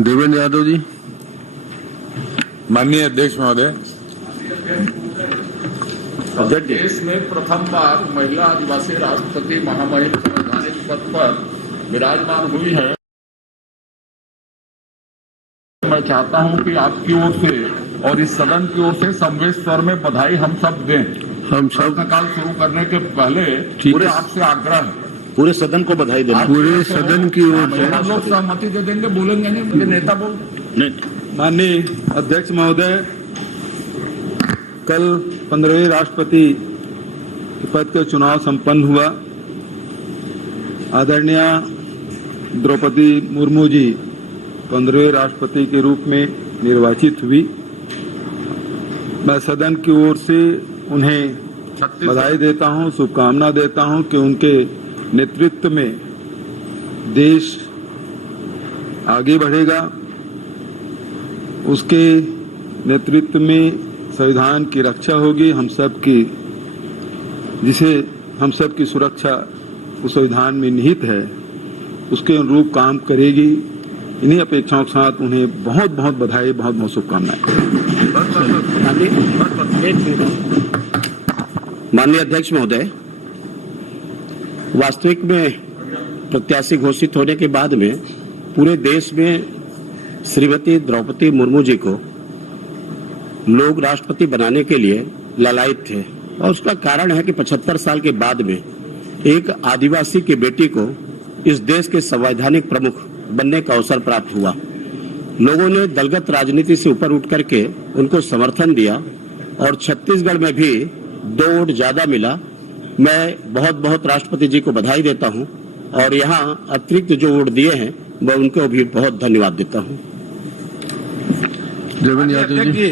देवेंद्र यादव जी। माननीय अध्यक्ष महोदय, देश में प्रथम बार महिला आदिवासी राष्ट्रपति महामहिम संवैधानिक पद पर विराजमान हुई है। मैं चाहता हूं कि आपकी ओर से और इस सदन की ओर से समवेत स्वर में बधाई हम सब दें। हम सब प्रश्नकाल शुरू करने के पहले पूरे आपसे आग्रह है, पूरे सदन को बधाई देना। पूरे सदन की ओर से हम लोग सहमति दे देंगे, बोलेंगे नहीं, मुझे नेता बोल। माननीय अध्यक्ष महोदय, कल 15वें राष्ट्रपति पद का चुनाव संपन्न हुआ। आदरणीय द्रौपदी मुर्मू जी 15वें राष्ट्रपति के रूप में निर्वाचित हुई। मैं सदन की ओर से उन्हें बधाई देता हूं, शुभकामना देता हूं कि उनके नेतृत्व में देश आगे बढ़ेगा। उसके नेतृत्व में संविधान की रक्षा होगी, हम सब की सुरक्षा उस संविधान में निहित है, उसके अनुरूप काम करेगी। इन्हीं अपेक्षाओं के साथ उन्हें बहुत बहुत बधाई, बहुत बहुत शुभकामनाएं। माननीय अध्यक्ष महोदय, वास्तविक में प्रत्याशी घोषित होने के बाद में पूरे देश में श्रीमती द्रौपदी मुर्मू जी को लोग राष्ट्रपति बनाने के लिए लालायित थे, और उसका कारण है कि 75 साल के बाद में एक आदिवासी की बेटी को इस देश के संवैधानिक प्रमुख बनने का अवसर प्राप्त हुआ। लोगों ने दलगत राजनीति से ऊपर उठ करके उनको समर्थन दिया और छत्तीसगढ़ में भी 2 वोट ज्यादा मिला। मैं बहुत बहुत राष्ट्रपति जी को बधाई देता हूं, और यहाँ अतिरिक्त जो वोट दिए हैं मैं उनको भी बहुत धन्यवाद देता हूं। देवेंद्र यादव जी,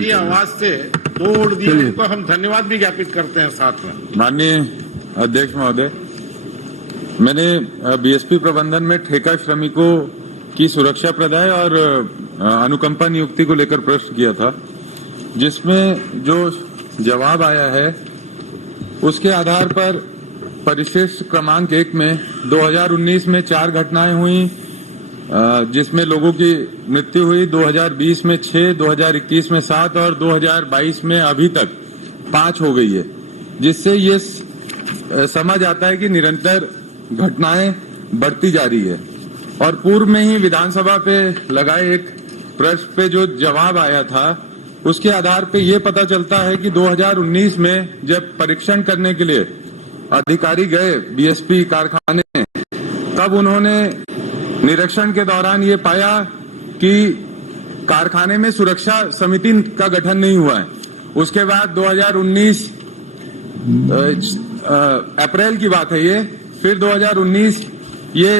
की आवाज से 2 वोट दिए, उनको हम धन्यवाद भी ज्ञापित करते हैं साथ में। माननीय अध्यक्ष महोदय, मैंने बीएसपी प्रबंधन में ठेका श्रमिकों की सुरक्षा प्रदाय और अनुकंपा नियुक्ति को लेकर प्रश्न किया था, जिसमें जो जवाब आया है उसके आधार पर परिशिष्ट क्रमांक 1 में 2019 में 4 घटनाएं हुई, जिसमें लोगों की मृत्यु हुई। 2020 में 6, 2021 में 7 और 2022 में अभी तक 5 हो गई है, जिससे ये समझ आता है कि निरंतर घटनाएं बढ़ती जा रही है। और पूर्व में ही विधानसभा पे लगाए एक प्रश्न पे जो जवाब आया था उसके आधार पे ये पता चलता है कि 2019 में जब परीक्षण करने के लिए अधिकारी गए बीएसपी कारखाने, तब उन्होंने निरीक्षण के दौरान ये पाया कि कारखाने में सुरक्षा समिति का गठन नहीं हुआ है। उसके बाद 2019 अप्रैल की बात है ये, फिर 2019 ये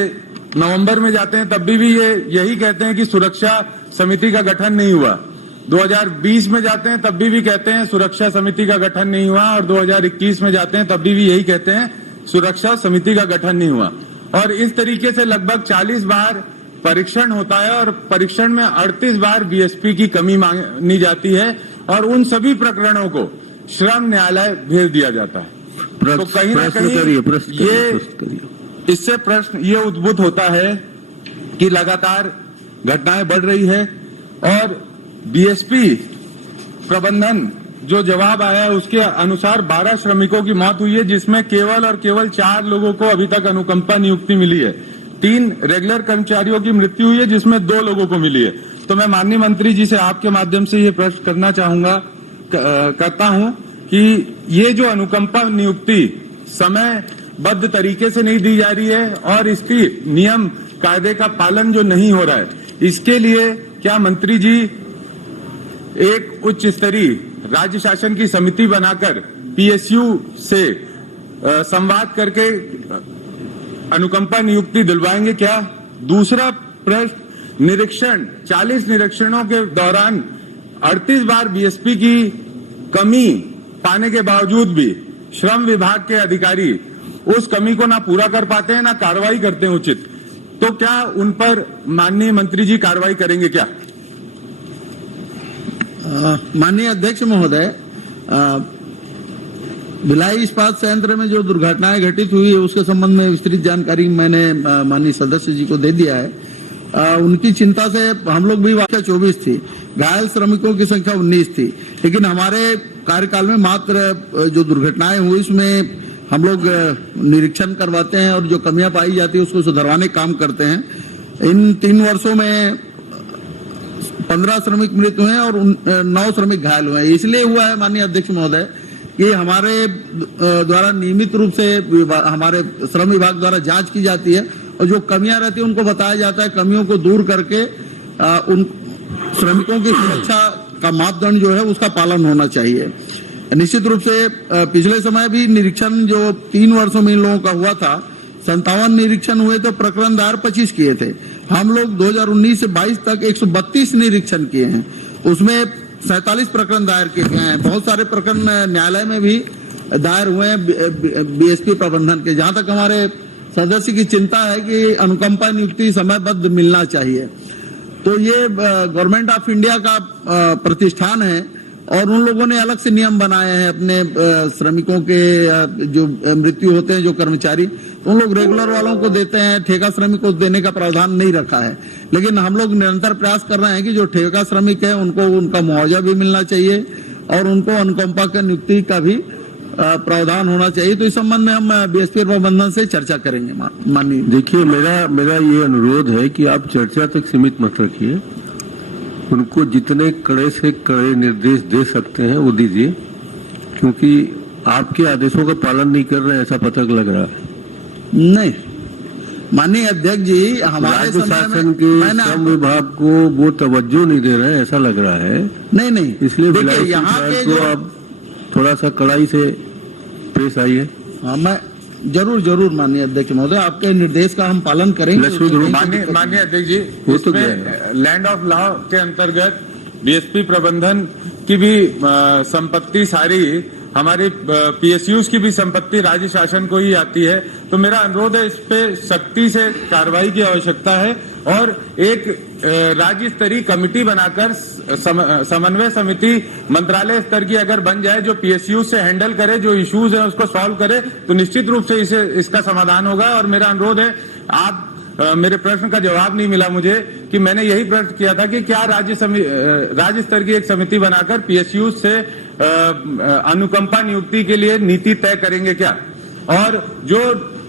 नवंबर में जाते हैं, तब भी ये यही कहते हैं कि सुरक्षा समिति का गठन नहीं हुआ। 2020 में जाते हैं तब भी कहते हैं सुरक्षा समिति का गठन नहीं हुआ, और 2021 में जाते हैं तब भी यही कहते हैं सुरक्षा समिति का गठन नहीं हुआ। और इस तरीके से लगभग 40 बार परीक्षण होता है, और परीक्षण में 38 बार बीएसपी की कमी मांगी जाती है, और उन सभी प्रकरणों को श्रम न्यायालय भेज दिया जाता है। तो कहीं ना कहीं इससे प्रश्न ये उद्भूत होता है कि लगातार घटनाएं बढ़ रही है, और बीएसपी प्रबंधन जो जवाब आया है उसके अनुसार 12 श्रमिकों की मौत हुई है, जिसमें केवल और केवल 4 लोगों को अभी तक अनुकंपा नियुक्ति मिली है। 3 रेगुलर कर्मचारियों की मृत्यु हुई है, जिसमें 2 लोगों को मिली है। तो मैं माननीय मंत्री जी से आपके माध्यम से ये प्रश्न करता हूं कि ये जो अनुकंपा नियुक्ति समयबद्ध तरीके से नहीं दी जा रही है, और इसकी नियम कायदे का पालन जो नहीं हो रहा है, इसके लिए क्या मंत्री जी एक उच्च स्तरीय राज्य शासन की समिति बनाकर पीएसयू से संवाद करके अनुकंपा नियुक्ति दिलवाएंगे क्या? दूसरा प्रश्न, निरीक्षण 40 निरीक्षणों के दौरान 38 बार बीएसपी की कमी पाने के बावजूद भी श्रम विभाग के अधिकारी उस कमी को ना पूरा कर पाते हैं, ना कार्रवाई करते हैं उचित। तो क्या उन पर माननीय मंत्री जी कार्रवाई करेंगे क्या? माननीय अध्यक्ष महोदय, भिलाई इस्पात संयंत्र में जो दुर्घटनाएं घटित हुई है उसके संबंध में विस्तृत जानकारी मैंने माननीय सदस्य जी को दे दिया है, उनकी चिंता से हम लोग भी 24 थी, घायल श्रमिकों की संख्या 19 थी, लेकिन हमारे कार्यकाल में मात्र जो दुर्घटनाएं हुई उसमें हम लोग निरीक्षण करवाते हैं और जो कमियां पाई जाती है उसको सुधरवाने का काम करते हैं। इन 3 वर्षों में 15 श्रमिक मृत हुए हैं और 9 श्रमिक घायल हुए हैं। इसलिए हुआ है माननीय अध्यक्ष महोदय कि हमारे द्वारा नियमित रूप से हमारे श्रम विभाग द्वारा जांच की जाती है और जो कमियां रहती है उनको बताया जाता है। कमियों को दूर करके उन श्रमिकों की सुरक्षा का मापदंड जो है उसका पालन होना चाहिए। निश्चित रूप से पिछले समय भी निरीक्षण जो 3 वर्षों में इन लोगों का हुआ था, 57 निरीक्षण हुए तो प्रकरण दायर 25 किए थे। हम लोग 2019 से 22 तक 132 निरीक्षण किए हैं, उसमें 47 प्रकरण दायर किए गए हैं। बहुत सारे प्रकरण न्यायालय में भी दायर हुए हैं बीएसपी प्रबंधन के। जहां तक हमारे सदस्य की चिंता है कि अनुकंपा नियुक्ति समयबद्ध मिलना चाहिए, तो ये गवर्नमेंट ऑफ इंडिया का प्रतिष्ठान है और उन लोगों ने अलग से नियम बनाए हैं अपने श्रमिकों के जो मृत्यु होते हैं जो कर्मचारी, उन लोग रेगुलर वालों को देते हैं, ठेका श्रमिक को देने का प्रावधान नहीं रखा है। लेकिन हम लोग निरंतर प्रयास कर रहे हैं कि जो ठेका श्रमिक है उनको उनका मुआवजा भी मिलना चाहिए और उनको अनुकंपा की नियुक्ति का भी प्रावधान होना चाहिए। तो इस संबंध में हम बीएसपी प्रबंधन से चर्चा करेंगे। माननीय देखिए, मेरा ये अनुरोध है कि आप चर्चा तक सीमित मत रखिए, उनको जितने कड़े से कड़े निर्देश दे सकते हैं वो दीजिए, क्योंकि आपके आदेशों का पालन नहीं कर रहे हैं ऐसा पता लग रहा है। नहीं माननीय अध्यक्ष जी, हमारे राज्य शासन के श्रम विभाग को वो तवज्जो नहीं दे रहे हैं ऐसा लग रहा है। नहीं इसलिए यहाँ के तो आप थोड़ा सा कड़ाई से पेश आइए। हाँ, मैं जरूर माननीय अध्यक्ष महोदय, आपके निर्देश का हम पालन करेंगे। माननीय अध्यक्ष जी, इसमें लैंड ऑफ लॉ के अंतर्गत बीएसपी प्रबंधन की भी संपत्ति सारी हमारे पीएसयूज की भी संपत्ति राज्य शासन को ही आती है। तो मेरा अनुरोध है, इस पे सख्ती से कार्रवाई की आवश्यकता है और एक राज्य स्तरीय कमेटी बनाकर समन्वय समिति मंत्रालय स्तर की अगर बन जाए जो पीएसयू से हैंडल करे, जो इश्यूज है उसको सॉल्व करे, तो निश्चित रूप से इसका समाधान होगा। और मेरा अनुरोध है, आप मेरे प्रश्न का जवाब नहीं मिला मुझे कि मैंने यही प्रश्न किया था कि क्या राज्य स्तर की एक समिति बनाकर पीएसयू से अनुकंपा नियुक्ति के लिए नीति तय करेंगे क्या, और जो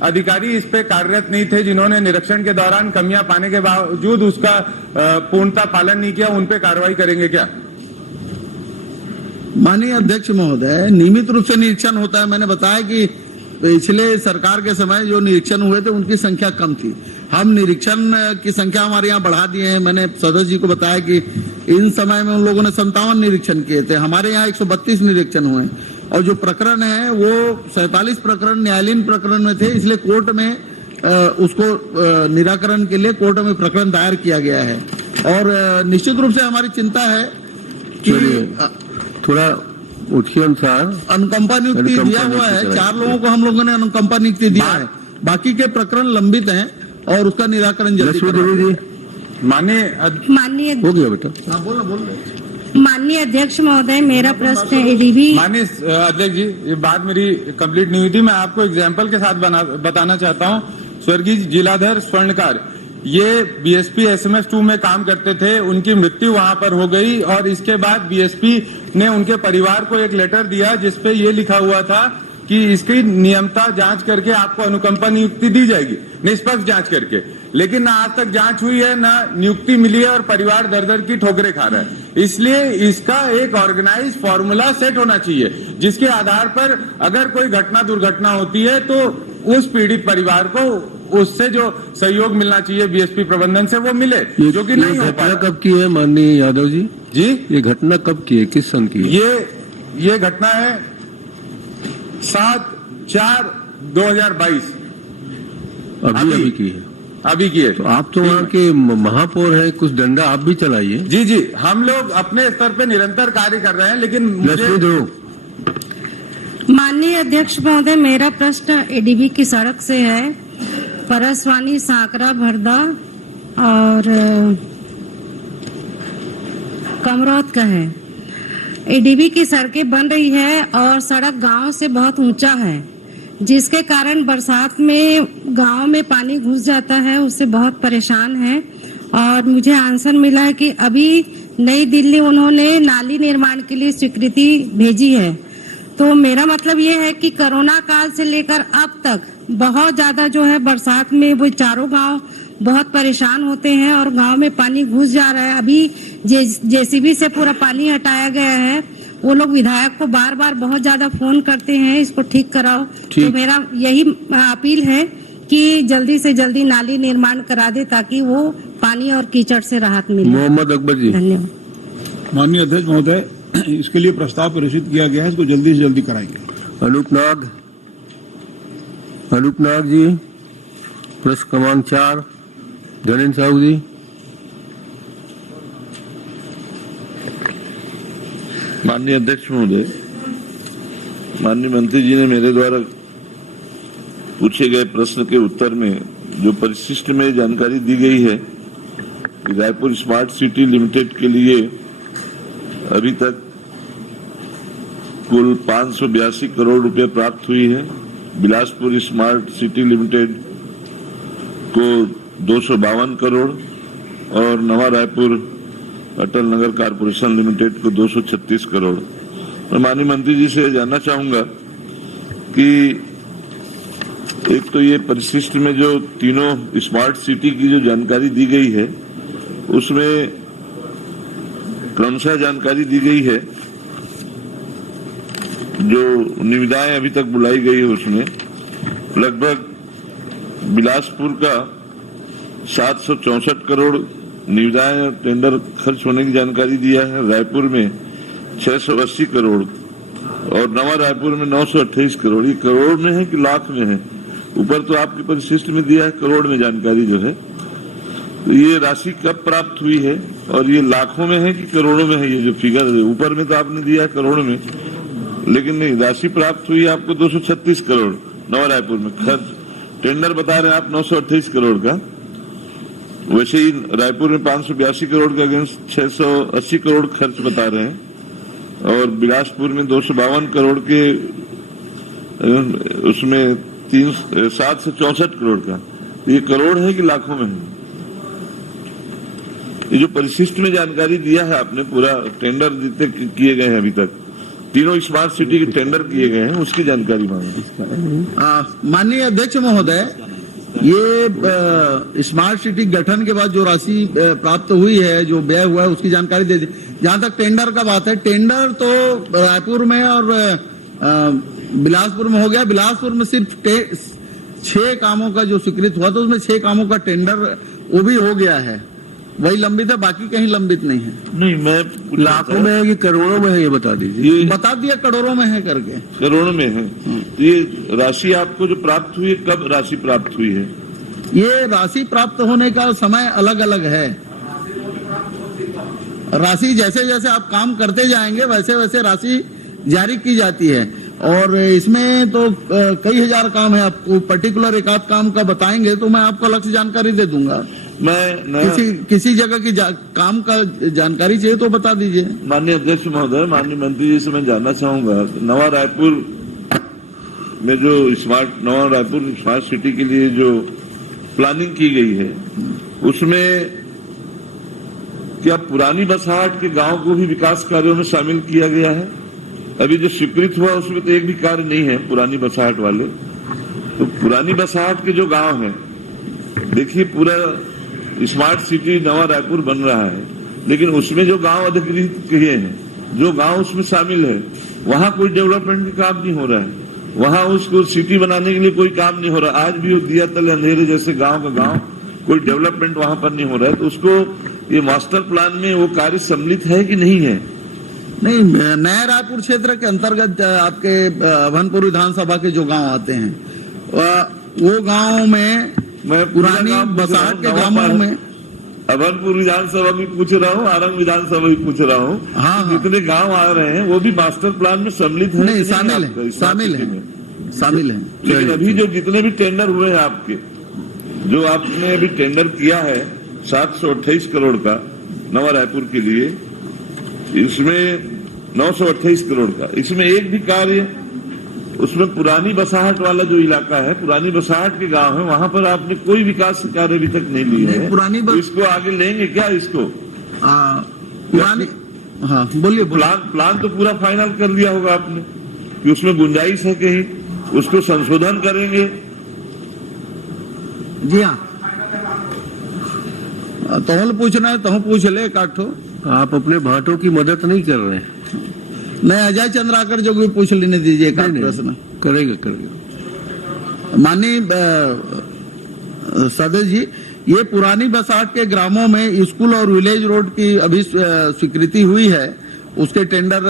अधिकारी इस पे कार्यरत नहीं थे, जिन्होंने निरीक्षण के दौरान कमियां पाने के बावजूद उसका पूर्णतः पालन नहीं किया, उन पे कार्रवाई करेंगे क्या? माननीय अध्यक्ष महोदय, नियमित रूप से निरीक्षण होता है। मैंने बताया कि पिछले सरकार के समय जो निरीक्षण हुए थे उनकी संख्या कम थी, हम निरीक्षण की संख्या हमारे यहाँ बढ़ा दिए हैं। मैंने सदस्य जी को बताया कि इन समय में उन लोगों ने 57 निरीक्षण किए थे, हमारे यहाँ 132 निरीक्षण हुए और जो प्रकरण है वो 47 प्रकरण न्यायालयीन प्रकरण में थे, इसलिए कोर्ट में उसको निराकरण के लिए कोर्ट में प्रकरण दायर किया गया है। और निश्चित रूप से हमारी चिंता है कि थोड़ा उसके अनुसार अनुकंपा नियुक्ति दिया हुआ है, 4 लोगों को हम लोगों ने अनुकंपा नियुक्ति दिया है, बाकी के प्रकरण लंबित हैं और उसका निराकरण जल्दी माननीय हो गया बेटा। हाँ, बोलो। माननीय अध्यक्ष महोदय, मेरा प्रश्न एडीबी। माननीय अध्यक्ष जी, ये बात मेरी कंप्लीट नहीं हुई थी, मैं आपको एग्जाम्पल के साथ बताना चाहता हूँ। स्वर्गीय जिलाधर स्वर्णकार, ये बीएसपी एसएमएस 2 में काम करते थे, उनकी मृत्यु वहां पर हो गई और इसके बाद बीएसपी ने उनके परिवार को एक लेटर दिया जिसपे ये लिखा हुआ था कि इसकी नियमता जांच करके आपको अनुकंपा नियुक्ति दी जाएगी, निष्पक्ष जांच करके। लेकिन ना आज तक जांच हुई है, ना नियुक्ति मिली है और परिवार दर की ठोकरें खा रहा है। इसलिए इसका एक ऑर्गेनाइज फॉर्मूला सेट होना चाहिए जिसके आधार पर अगर कोई दुर्घटना होती है तो उस पीड़ित परिवार को उससे जो सहयोग मिलना चाहिए बीएसपी प्रबंधन से वो मिले, जो कि नहीं हो पाया। कब की है माननीय यादव जी? ये घटना कब की है, किस सन की है? ये घटना है 7/4/2022। अभी की है? अभी की है। तो आप तो वहाँ के महापौर हैं, कुछ डंडा आप भी चलाइए। जी, हम लोग अपने स्तर पे निरंतर कार्य कर रहे हैं, लेकिन माननीय अध्यक्ष महोदय, मेरा प्रश्न एडीबी की सड़क से है, परसवानी, सांकरा, भरदा और कमरौत का है। एडीबी की सड़कें बन रही है और सड़क गांव से बहुत ऊंचा है, जिसके कारण बरसात में गांव में पानी घुस जाता है, उससे बहुत परेशान है और मुझे आंसर मिला है कि अभी नई दिल्ली उन्होंने नाली निर्माण के लिए स्वीकृति भेजी है। तो मेरा मतलब ये है कि कोरोना काल से लेकर अब तक बहुत ज्यादा जो है बरसात में वो चारों गांव बहुत परेशान होते हैं और गांव में पानी घुस जा रहा है। अभी जेसीबी से पूरा पानी हटाया गया है। वो लोग विधायक को बार बार बहुत ज्यादा फोन करते हैं, इसको ठीक कराओ। तो मेरा यही अपील है कि जल्दी से जल्दी नाली निर्माण करा दे ताकि वो पानी और कीचड़ से राहत मिले। मोहम्मद अकबर जी। धन्यवाद। माननीय अध्यक्ष महोदय, इसके लिए प्रस्ताव प्रेषित किया गया है, इसको जल्दी से जल्दी कराएंगे। अनूप नाग जी, प्रश्न क्रमांक 4। धनेन्द्र साहू जी। माननीय अध्यक्ष महोदय, माननीय मंत्री जी ने मेरे द्वारा पूछे गए प्रश्न के उत्तर में जो परिशिष्ट में जानकारी दी गई है कि रायपुर स्मार्ट सिटी लिमिटेड के लिए अभी तक कुल 582 करोड़ रुपए प्राप्त हुई है। बिलासपुर स्मार्ट सिटी लिमिटेड को 252 करोड़ और नवा रायपुर अटल नगर कारपोरेशन लिमिटेड को 236 करोड़। मैं माननीय मंत्री जी से जानना चाहूंगा कि एक तो ये परिशिष्ट में जो तीनों स्मार्ट सिटी की जो जानकारी दी गई है उसमें क्रमशः जानकारी दी गई है, जो निविदाएं अभी तक बुलाई गई है उसमें लगभग बिलासपुर का 764 करोड़ निविदाएं टेंडर खर्च होने की जानकारी दिया है, रायपुर में 680 करोड़ और नवा रायपुर में 928 करोड़। ये करोड़ में है कि लाख में है? ऊपर तो आपके परिशिष्ट में दिया है करोड़ में जानकारी जो है, तो ये राशि कब प्राप्त हुई है और ये लाखों में है कि करोड़ों में है? ये जो फिगर है ऊपर में तो आपने दिया है करोड़ में, लेकिन नहीं, राशि प्राप्त हुई आपको 236 करोड़ नवा रायपुर में। खर्च टेंडर बता रहे हैं आप 928 करोड़ का, वैसे ही रायपुर में 582 करोड़ का अगेंस्ट 680 करोड़ खर्च बता रहे हैं और बिलासपुर में 252 करोड़ के उसमें 764 करोड़ का। ये करोड़ है कि लाखों में है? ये जो परिशिष्ट में जानकारी दिया है आपने, पूरा टेंडर जितने किए गए हैं अभी तक, तीनों स्मार्ट सिटी के टेंडर किए गए हैं, उसकी जानकारी मांगे। माननीय अध्यक्ष महोदय, ये स्मार्ट सिटी गठन के बाद जो राशि प्राप्त हुई है, जो व्यय हुआ है, उसकी जानकारी दे दी। जहां तक टेंडर का बात है, टेंडर तो रायपुर में और बिलासपुर में हो गया। बिलासपुर में सिर्फ 6 कामों का जो स्वीकृत हुआ, तो उसमें 6 कामों का टेंडर वो भी हो गया है, वही लंबित है, बाकी कहीं लंबित नहीं है। नहीं, मैं लाखों में है कि करोड़ों में है ये बता दीजिए। ये बता दिया करोड़ों में है करके। करोड़ों में है। तो ये राशि आपको जो प्राप्त हुई है, कब राशि प्राप्त हुई है? ये राशि प्राप्त होने का समय अलग अलग है। राशि जैसे जैसे आप काम करते जाएंगे वैसे वैसे राशि जारी की जाती है और इसमें तो कई हजार काम है। आपको पर्टिकुलर एक आध काम का बताएंगे तो मैं आपको अलग से जानकारी दे दूंगा। किसी जगह की काम का जानकारी चाहिए तो बता दीजिए। माननीय अध्यक्ष महोदय, माननीय मंत्री जी से मैं जानना चाहूंगा, नवा रायपुर में जो नवा रायपुर स्मार्ट सिटी के लिए जो प्लानिंग की गई है, उसमें क्या पुरानी बसाहट के गांव को भी विकास कार्यों में शामिल किया गया है? अभी जो स्वीकृत हुआ उसमें तो एक भी कार्य नहीं है पुरानी बसाहट वाले। तो पुरानी बसाहट के जो गांव हैं, देखिए पूरा स्मार्ट सिटी नवा रायपुर बन रहा है, लेकिन उसमें जो गांव अधिकृत किए हैं, जो गांव उसमें शामिल है, वहां कोई डेवलपमेंट का काम नहीं हो रहा है। वहां उसको सिटी बनाने के लिए कोई काम नहीं हो रहा। आज भी वो दिया तले अंधेरे जैसे गांव का गांव, कोई डेवलपमेंट वहां पर नहीं हो रहा है। तो उसको ये मास्टर प्लान में वो कार्य सम्मिलित है कि नहीं है? नहीं, नया रायपुर क्षेत्र के अंतर्गत आपके अभनपुर विधानसभा के जो गांव आते हैं, वो गांव में पुरानी बसाहट के गांवों में अभनपुर विधानसभा भी पूछ रहा हूँ, आरंग विधानसभा भी पूछ रहा हूँ। हाँ, जितने गांव आ रहे हैं वो भी मास्टर प्लान में सम्मिलित है? नहीं, शामिल है। लेकिन अभी जो जितने भी टेंडर हुए हैं आपके, जो आपने अभी टेंडर किया है 728 करोड़ का नवा रायपुर के लिए, इसमें 928 करोड़ का, इसमें एक भी कार्य उसमें पुरानी बसाहट वाला जो इलाका है, पुरानी बसाहट के गांव है, वहां पर आपने कोई विकास कार्य अभी तक नहीं लिए है। पुरानी तो इसको आगे लेंगे क्या? इसको पुरानी, हाँ बोलिए। प्लान तो पूरा फाइनल कर लिया होगा आपने कि उसमें गुंजाइश है कहीं, उसको संशोधन करेंगे। जी हाँ, तो पूछना है तो पूछ ले काठो। आप अपने भाटों की मदद नहीं कर रहे हैं। नहीं, अजय चंद्राकर जो भी पूछ लेने दीजिए एक प्रश्न। करेगा। माननीय सदस्य जी, ये पुरानी बसाहट के ग्रामों में स्कूल और विलेज रोड की अभी स्वीकृति हुई है, उसके टेंडर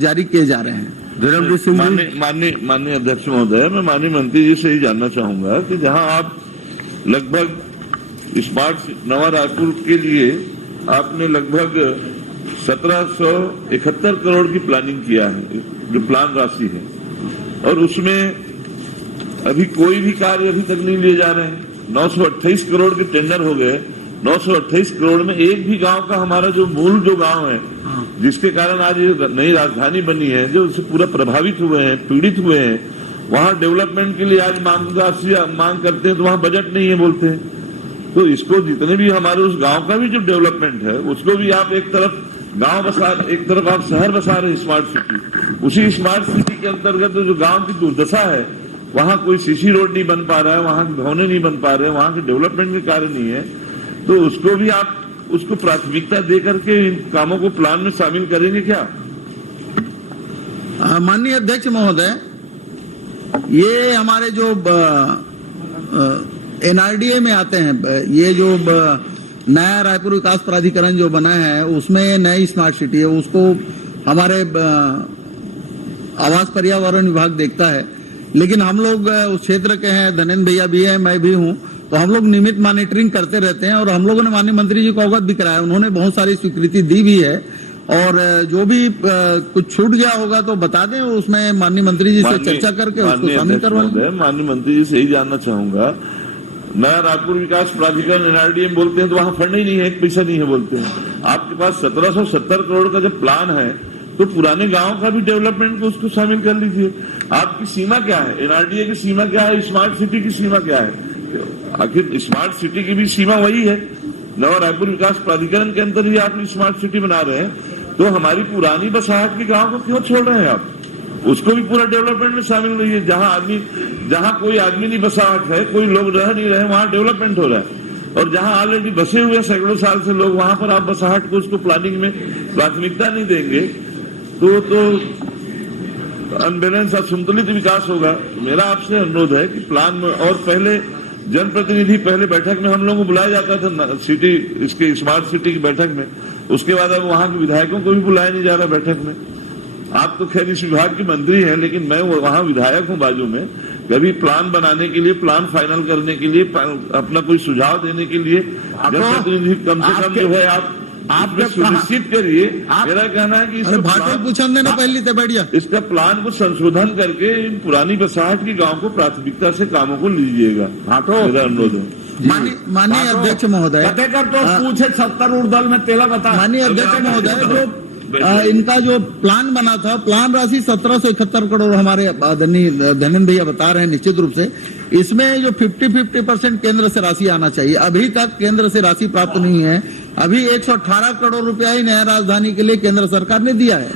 जारी किए जा रहे हैं। धर्मजीत सिंह माननीय अध्यक्ष महोदय, मैं माननीय मंत्री जी से ही जानना चाहूंगा कि जहां आप लगभग स्मार्ट नवा रायपुर के लिए आपने लगभग 1771 करोड़ की प्लानिंग किया है, जो प्लान राशि है, और उसमें अभी कोई भी कार्य अभी तक नहीं लिए जा रहे हैं। 928 करोड़ के टेंडर हो गए। 928 करोड़ में एक भी गांव का, हमारा जो मूल जो गांव है, जिसके कारण आज ये नई राजधानी बनी है, जो उससे पूरा प्रभावित हुए हैं, पीड़ित हुए हैं, वहां डेवलपमेंट के लिए आज मांग करते हैं तो वहां बजट नहीं है बोलते हैं। तो इसको जितने भी हमारे उस गांव का भी जो डेवलपमेंट है, उसको भी आप एक तरफ गांव बसा, एक तरफ आप शहर बसा रहे हैं स्मार्ट सिटी। उसी स्मार्ट सिटी के अंतर्गत जो गांव की दुर्दशा है, वहां कोई सीसी रोड नहीं बन पा रहा है, वहां के भवने नहीं बन पा रहे हैं, वहां के डेवलपमेंट के कार्य नहीं है, तो उसको भी आप उसको प्राथमिकता दे करके इन कामों को प्लान में शामिल करेंगे क्या? माननीय अध्यक्ष महोदय, ये हमारे जो एनआरडीए में आते हैं, ये जो नया रायपुर विकास प्राधिकरण जो बना है, उसमें नई स्मार्ट सिटी है, उसको हमारे आवास पर्यावरण विभाग देखता है। लेकिन हम लोग उस क्षेत्र के हैं, धनेन्द्र भैया भी है, मैं भी हूं, तो हम लोग नियमित मॉनिटरिंग करते रहते हैं और हम लोगों ने माननीय मंत्री जी को अवगत भी कराया। उन्होंने बहुत सारी स्वीकृति दी भी है, और जो भी कुछ छूट गया होगा तो बता दें, उसमें माननीय मंत्री जी से चर्चा करके उसको शामिल करवाएंगे। माननीय मंत्री जी से ही जानना चाहूंगा, नया रायपुर विकास प्राधिकरण एनआरडीएम बोलते हैं तो वहां फंड ही नहीं है, एक पैसा नहीं है बोलते हैं। आपके पास 1770 करोड़ का जब प्लान है, तो पुराने गांव का भी डेवलपमेंट को उसको शामिल कर लीजिए। आपकी सीमा क्या है? एनआरडीए की सीमा क्या है? स्मार्ट सिटी की सीमा क्या है? आखिर स्मार्ट सिटी की भी सीमा वही है। नवा रायपुर विकास प्राधिकरण के अंदर ही आप स्मार्ट सिटी बना रहे हैं, तो हमारी पुरानी बसाहट के गांव को क्यों छोड़ रहे हैं आप? उसको भी पूरा डेवलपमेंट में शामिल रहिए। जहां कोई आदमी नहीं बसाहट है, कोई लोग रह नहीं रहे, वहां डेवलपमेंट हो रहा है। और जहां ऑलरेडी बसे हुए सैकड़ों साल से लोग, वहां पर आप बसाहट को, उसको प्लानिंग में प्राथमिकता नहीं देंगे तो अनबैलेंस, असंतुलित विकास होगा। मेरा आपसे अनुरोध है कि प्लान में, और पहले जनप्रतिनिधि, पहले बैठक में हम लोगों को बुलाया जाता था सिटी, इसके स्मार्ट सिटी की बैठक में, उसके बाद अब वहां के विधायकों को भी बुलाया नहीं जा रहा बैठक में। आप तो खैर इस विभाग के मंत्री हैं, लेकिन मैं वहां विधायक हूं बाजू में। कभी प्लान बनाने के लिए, प्लान फाइनल करने के लिए, अपना कोई सुझाव देने के लिए जनप्रतिनिधि कम से कम जो है आप सुनिश्चित करिए। मेरा कहना है कि इसका प्लान को संशोधन करके पुरानी बसाहट के गांव को प्राथमिकता से कामों को लीजिएगा। मेरा अनुरोध है। माननीय अध्यक्ष महोदय, पूछे 70 उर्दल में तेला बता। माननीय अध्यक्ष महोदय, जो इनका जो प्लान बना था, प्लान राशि 1771 करोड़ हमारे धनेन्द्र भैया बता रहे हैं। निश्चित रूप से इसमें जो 50% केंद्र से राशि आना चाहिए, अभी तक केंद्र से राशि प्राप्त नहीं है। अभी 118 करोड़ रुपया ही नया राजधानी के लिए केंद्र सरकार ने दिया है,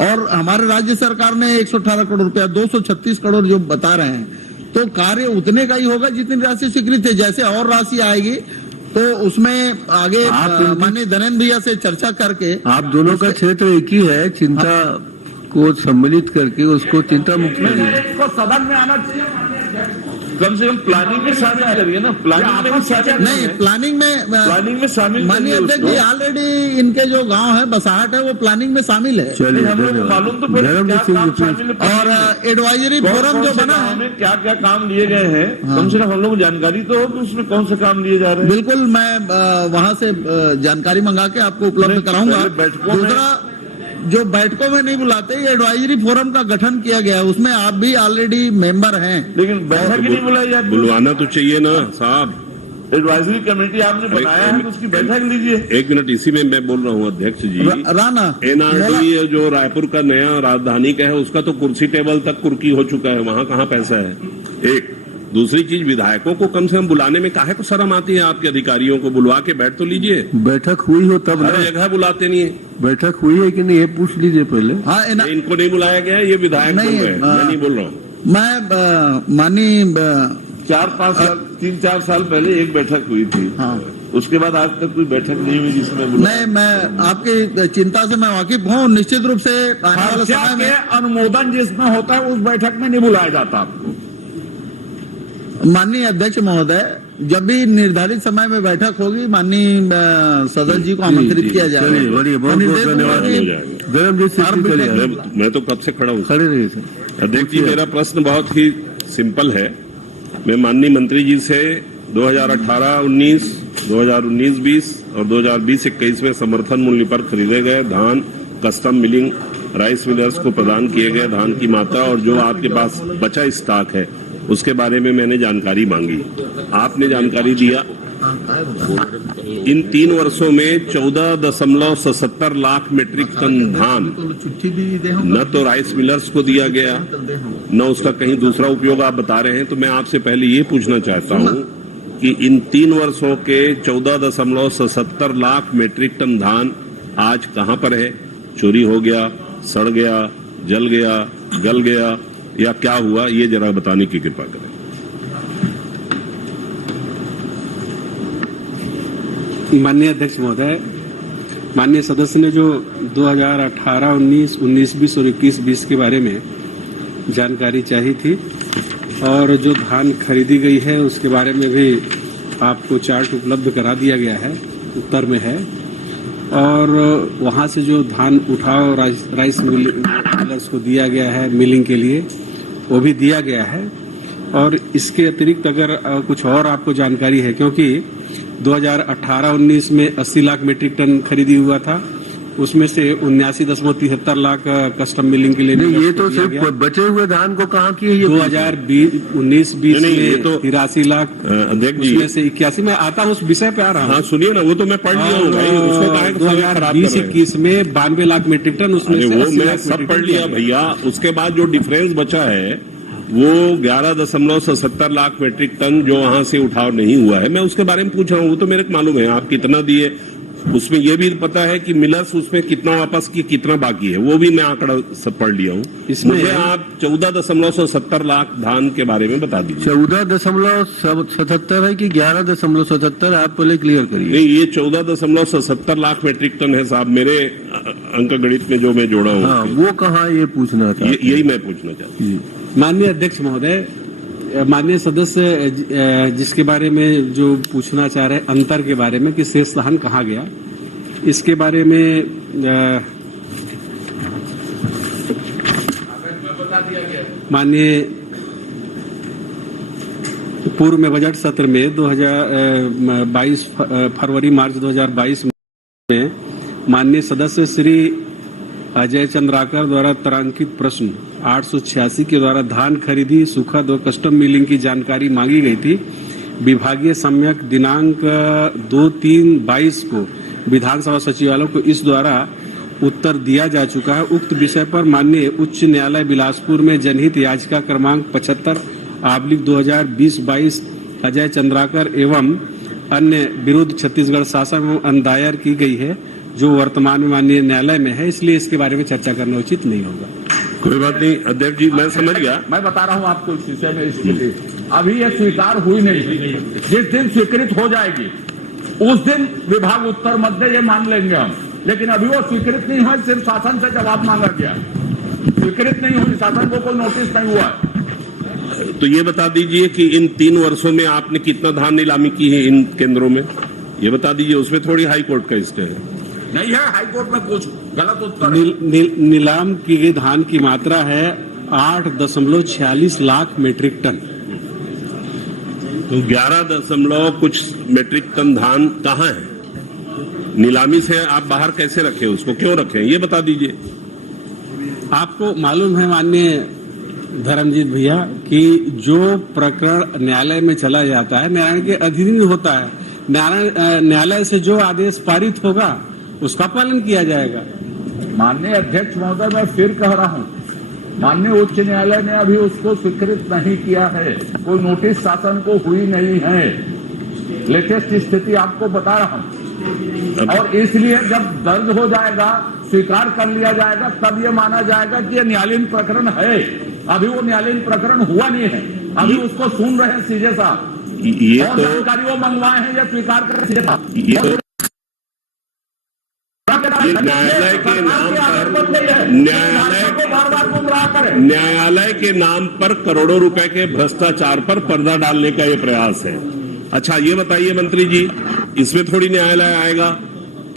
और हमारे राज्य सरकार ने 118 करोड़ रुपया, 236 करोड़ जो बता रहे हैं, तो कार्य उतने का ही होगा जितनी राशि स्वीकृत है। जैसे और राशि आएगी तो उसमें आगे माननीय धनेन्द्र भैया से चर्चा करके, आप दोनों का क्षेत्र एक ही है, चिंता को सम्मिलित करके उसको चिंता मुक्त करिए। सदन में आना चाहिए, कम से कम प्लानिंग में शामिल करिए ना। प्लानिंग में शामिल नहीं, प्लानिंग में शामिल। माननीय अध्यक्ष जी, ऑलरेडी इनके जो गांव है, बसाहट है, वो प्लानिंग में शामिल है। चलिए, हम लोग मालूम तो और एडवाइजरी फोरम जो बना है, क्या क्या काम लिए गए हैं, कम से कम हम लोग जानकारी तो हो कि उसमें कौन से काम लिए जा रहे हैं। बिल्कुल, मैं वहां से जानकारी मंगा के आपको उपलब्ध कराऊंगा। दूसरा, जो बैठकों में नहीं बुलाते, ये एडवाइजरी फोरम का गठन किया गया है, उसमें आप भी ऑलरेडी मेंबर हैं, लेकिन बैठक ही नहीं बुलाई जाती। बुलवाना तो चाहिए ना साहब। एडवाइजरी कमेटी आपने बनाया है तो उसकी बैठक लीजिए। एक मिनट, इसी में मैं बोल रहा हूँ अध्यक्ष जी। राना एनआरडी जो रायपुर का नया राजधानी का है उसका तो कुर्सी टेबल तक कुर्की हो चुका है, वहाँ कहाँ पैसा है। एक दूसरी चीज, विधायकों को कम से कम बुलाने में काहे को शर्म आती है? आपके अधिकारियों को बुलवा के बैठ तो लीजिए। बैठक हुई हो तब हर जगह बुलाते नहीं है। बैठक हुई है कि नहीं ये पूछ लीजिए पहले। हाँ, इनको नहीं बुलाया गया, ये विधायक बोल रहे हैं, मैं नहीं बोल रहा हूँ। मैं मानी 3-4 साल पहले एक बैठक हुई थी। हाँ। उसके बाद आज तक कोई बैठक नहीं हुई जिसमें नहीं, मैं आपकी चिंता से मैं वाकिफ हूँ। निश्चित रूप से आने वाले समय में अनुमोदन जिसमें होता है उस बैठक में नहीं बुलाया जाता आपको। माननीय अध्यक्ष महोदय, जब भी निर्धारित समय में बैठक होगी माननीय सदस्य जी को आमंत्रित किया जाएगा। बहुत बहुत धन्यवाद। मैं तो कब से खड़ा हूँ। खड़े रहिए थे। अध्यक्ष जी, मेरा प्रश्न बहुत ही सिंपल है। मैं माननीय मंत्री जी से 2018-19, 2019-20 और 2020-21 में समर्थन मूल्य पर खरीदे गए धान, कस्टम मिलिंग राइस मिलर्स को प्रदान किए गए धान की मात्रा और जो आपके पास बचा स्टॉक है उसके बारे में मैंने जानकारी मांगी। आपने जानकारी दिया। इन 3 वर्षों में 14.77 लाख मीट्रिक टन धान न तो राइस मिलर्स को दिया गया, न उसका कहीं दूसरा उपयोग आप बता रहे हैं। तो मैं आपसे पहले ये पूछना चाहता हूं कि इन 3 वर्षों के 14.77 लाख मीट्रिक टन धान आज कहां पर है? चोरी हो गया, सड़ गया, जल गया, गल गया या क्या हुआ? ये जरा बताने की कृपा करें। माननीय अध्यक्ष महोदय, माननीय सदस्य ने जो 2018-19, 19-20 और 21-20 के बारे में जानकारी चाहिए थी और जो धान खरीदी गई है उसके बारे में भी आपको चार्ट उपलब्ध करा दिया गया है, उत्तर में है। और वहां से जो धान उठाओ राइस मिलर्स को दिया गया है मिलिंग के लिए, वो भी दिया गया है। और इसके अतिरिक्त अगर कुछ और आपको जानकारी है, क्योंकि 2018-19 में 80 लाख मीट्रिक टन खरीदी हुआ था, उसमें से 79.73 लाख कस्टम मिलिंग के लिए नहीं, ये तो सिर्फ बचे हुए धान को कहाँ की है? 2019-20 में तो 83 लाख, उसमें से 81। मैं आता हूँ उस विषय पे आ रहा हूँ। हाँ सुनिए ना, वो तो मैं पढ़ लिया हूँ भाई। उसको कहा 2020-21 में 92 लाख मीट्रिक टन, उसमें से वो मैं सब पढ़ लिया भैया। उसके बाद जो डिफरेंस बचा है वो 11.77 लाख मीट्रिक टन जो वहां से उठाव नहीं हुआ है, मैं उसके बारे में पूछ रहा हूँ। वो तो मेरे को मालूम है आप कितना दिए, उसमें ये भी पता है कि मिलर्स उसमें कितना वापस की कितना बाकी है, वो भी मैं आंकड़ा सब पढ़ लिया हूँ। इसमें आप 14.77 लाख धान के बारे में बता दीजिए। 14.77 है कि 11.77? आप पहले क्लियर करिए। नहीं, ये 14.77 लाख मीट्रिक टन है साहब, मेरे अंक गणित में जो मैं जोड़ा हूँ। हाँ, वो कहाँ ये पूछना था? यही मैं पूछना चाहता हूँ। माननीय अध्यक्ष महोदय, माननीय सदस्य जिसके बारे में जो पूछना चाह रहे हैं अंतर के बारे में कि शेष धान कहाँ गया, इसके बारे में माननीय पूर्व में बजट सत्र में 2022 फरवरी मार्च 2022 में माननीय सदस्य श्री अजय चंद्राकर द्वारा तारांकित प्रश्न 886 के द्वारा धान खरीदी सुखद और कस्टम मिलिंग की जानकारी मांगी गई थी। विभागीय सम्यक दिनांक 2/3/22 को विधानसभा सचिवालय को इस द्वारा उत्तर दिया जा चुका है। उक्त विषय पर माननीय उच्च न्यायालय बिलासपुर में जनहित याचिका क्रमांक 75/2022 अजय चंद्राकर एवं अन्य विरुद्ध छत्तीसगढ़ शासन एवं दायर की गई है, जो वर्तमान में माननीय न्यायालय में है, इसलिए इसके बारे में चर्चा करना उचित नहीं होगा। कोई बात नहीं अध्यक्ष जी, मैं समझ गया। मैं बता रहा हूं आपको इस विषय में स्थिति अभी यह स्वीकार हुई नहीं। जिस दिन स्वीकृत हो जाएगी उस दिन विभाग उत्तर मध्य ये मान लेंगे हम, लेकिन अभी वो स्वीकृत नहीं हुआ, सिर्फ शासन से जवाब मांगा गया, स्वीकृत नहीं हुई, शासन को कोई नोटिस नहीं हुआ। तो ये बता दीजिए कि इन 3 वर्षों में आपने कितना धान नीलामी की है इन केंद्रों में, ये बता दीजिए। उसमें थोड़ी हाई कोर्ट का स्टे है। नहीं है, हाईकोर्ट में कुछ गलत उत्तर नीलाम की गई धान की मात्रा है 8.46 लाख मीट्रिक टन। तो 11 कुछ मीट्रिक टन धान कहाँ है? नीलामी से आप बाहर कैसे रखे, उसको क्यों रखे, ये बता दीजिए। आपको मालूम है माननीय धर्मजीत भैया कि जो प्रकरण न्यायालय में चला जाता है न्यायालय के अधीन होता है। न्यायालय से जो आदेश पारित होगा उसका पालन किया जाएगा। माननीय अध्यक्ष महोदय, मैं फिर कह रहा हूं, माननीय उच्च न्यायालय ने अभी उसको स्वीकृत नहीं किया है, कोई नोटिस शासन को हुई नहीं है। लेटेस्ट स्थिति आपको बता रहा हूं, और इसलिए जब दर्ज हो जाएगा, स्वीकार कर लिया जाएगा, तब ये माना जाएगा कि ये न्यायालयीन प्रकरण है। अभी वो न्यायालयीन प्रकरण हुआ नहीं है, अभी उसको सुन रहे हैं सीजे साहब, ये और तो जानकारी वो मंगवाए हैं, ये स्वीकार कर सीजे साहब। न्यायालय के नाम पर न्यायालय के नाम पर करोड़ों रुपए के भ्रष्टाचार पर पर्दा डालने का ये प्रयास है। अच्छा, ये बताइए मंत्री जी, इसमें थोड़ी न्यायालय आएगा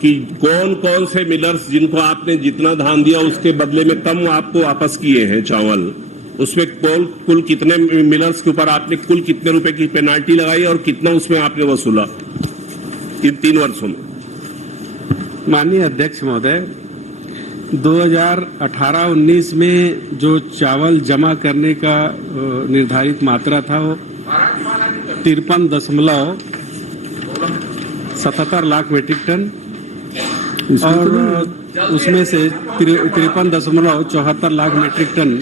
कि कौन कौन से मिलर्स जिनको आपने जितना धान दिया उसके बदले में कम आपको वापस किए हैं चावल, उसमें कुल कितने मिलर्स के ऊपर आपने कुल कितने रुपए की पेनाल्टी लगाई और कितना उसमें आपने वसूला इन 3 वर्षों में? माननीय अध्यक्ष महोदय, 2018-19 में जो चावल जमा करने का निर्धारित मात्रा था वो 53.77 लाख मीट्रिक टन, और उसमें से 53.74 लाख मीट्रिक टन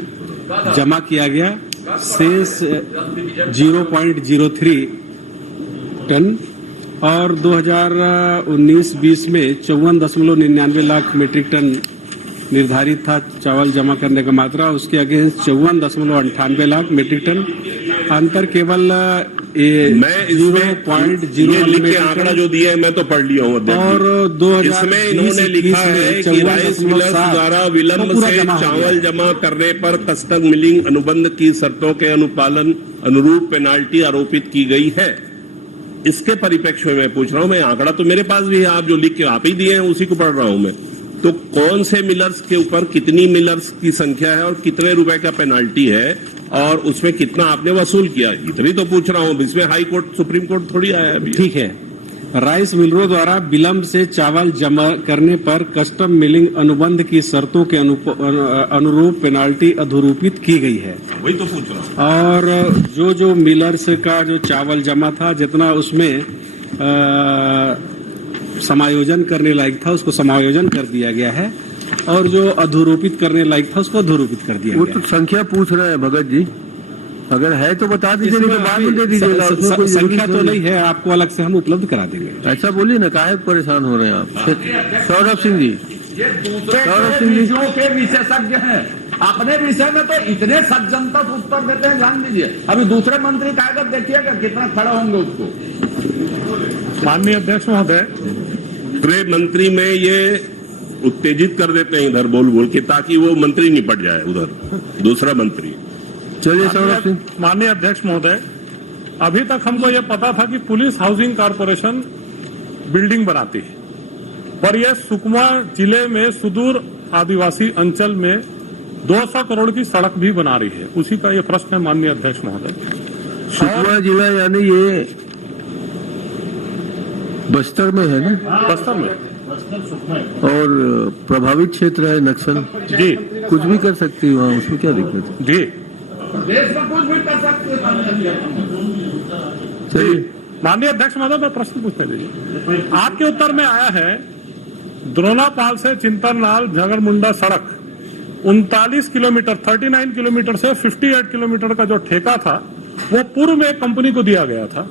जमा किया गया, शेष 0.03 टन, और 2019-20 में 54.99 लाख मीट्रिक टन निर्धारित था चावल जमा करने का मात्रा, उसके अगेंस्ट 54.98 लाख मीट्रिक टन अंतर केवल मैं इसमें लिख के आंकड़ा जो दिया है मैं तो पढ़ लिया हूँ। और इसमें इन्होंने लिखा है कि राइस मिलर्स द्वारा विलंब से चावल जमा करने पर कस्टम मिलिंग अनुबंध की शर्तों के अनुपालन अनुरूप पेनाल्टी आरोपित की गई है। इसके परिप्रेक्ष्य में मैं पूछ रहा हूं, मैं आंकड़ा तो मेरे पास भी है, आप जो लिख के आप ही दिए हैं उसी को पढ़ रहा हूं मैं। तो कौन से मिलर्स के ऊपर कितनी मिलर्स की संख्या है और कितने रुपए का पेनाल्टी है और उसमें कितना आपने वसूल किया, इतनी तो पूछ रहा हूं। इसमें हाई कोर्ट सुप्रीम कोर्ट थोड़ी आया अभी। ठीक है, राइस मिलरों द्वारा विलंब से चावल जमा करने पर कस्टम मिलिंग अनुबंध की शर्तों के अनुरूप पेनाल्टी अधूरोपित की गई है। वही तो पूछ रहा हूं। और जो मिलर्स का जो चावल जमा था, जितना उसमें समायोजन करने लायक था उसको समायोजन कर दिया गया है, और जो अधूरोपित करने लायक था उसको अधूरोपित कर दिया गया। वो तो संख्या पूछ रहे हैं भगत जी, अगर है तो बता दीजिए, नहीं तो बाद में दे दीजिएगा। संख्या तो नहीं है, आपको अलग से हम उपलब्ध करा देंगे। ऐसा बोलिए ना, काहे परेशान हो रहे हैं आप? सौरभ सिंह जी, के विशेषज्ञ हैं, अपने विषय में तो इतने सज्जनता उत्तर देते हैं, जान लीजिए। अभी दूसरे मंत्री कागज देखिएगा कितना खड़ा होंगे उसको। माननीय अध्यक्ष महोदय, गृह मंत्री में ये उत्तेजित कर देते हैं इधर बोल बोल के, ताकि वो मंत्री निपट जाए उधर दूसरा मंत्री। चलिए सौरभ सिंह। माननीय अध्यक्ष महोदय, अभी तक हमको ये पता था कि पुलिस हाउसिंग कॉरपोरेशन बिल्डिंग बनाती है, पर यह सुकमा जिले में सुदूर आदिवासी अंचल में 200 करोड़ की सड़क भी बना रही है। उसी का ये प्रश्न है माननीय अध्यक्ष महोदय। सुकमा जिला यानी ये बस्तर में है ना? बस्तर में, और प्रभावित क्षेत्र है नक्सल जी, कुछ भी कर सकती है वहाँ, उसमें क्या दिक्कत है? जी देश में कुछ भी कर सकते हैं। चलिए माननीय अध्यक्ष महोदय, मैं प्रश्न पूछने दीजिए। आपके उत्तर में आया है द्रोणापाल से चिंतनलाल झगड़मुंडा सड़क 39 किलोमीटर 39 किलोमीटर से 58 किलोमीटर का जो ठेका था वो पूर्व में एक कंपनी को दिया गया था,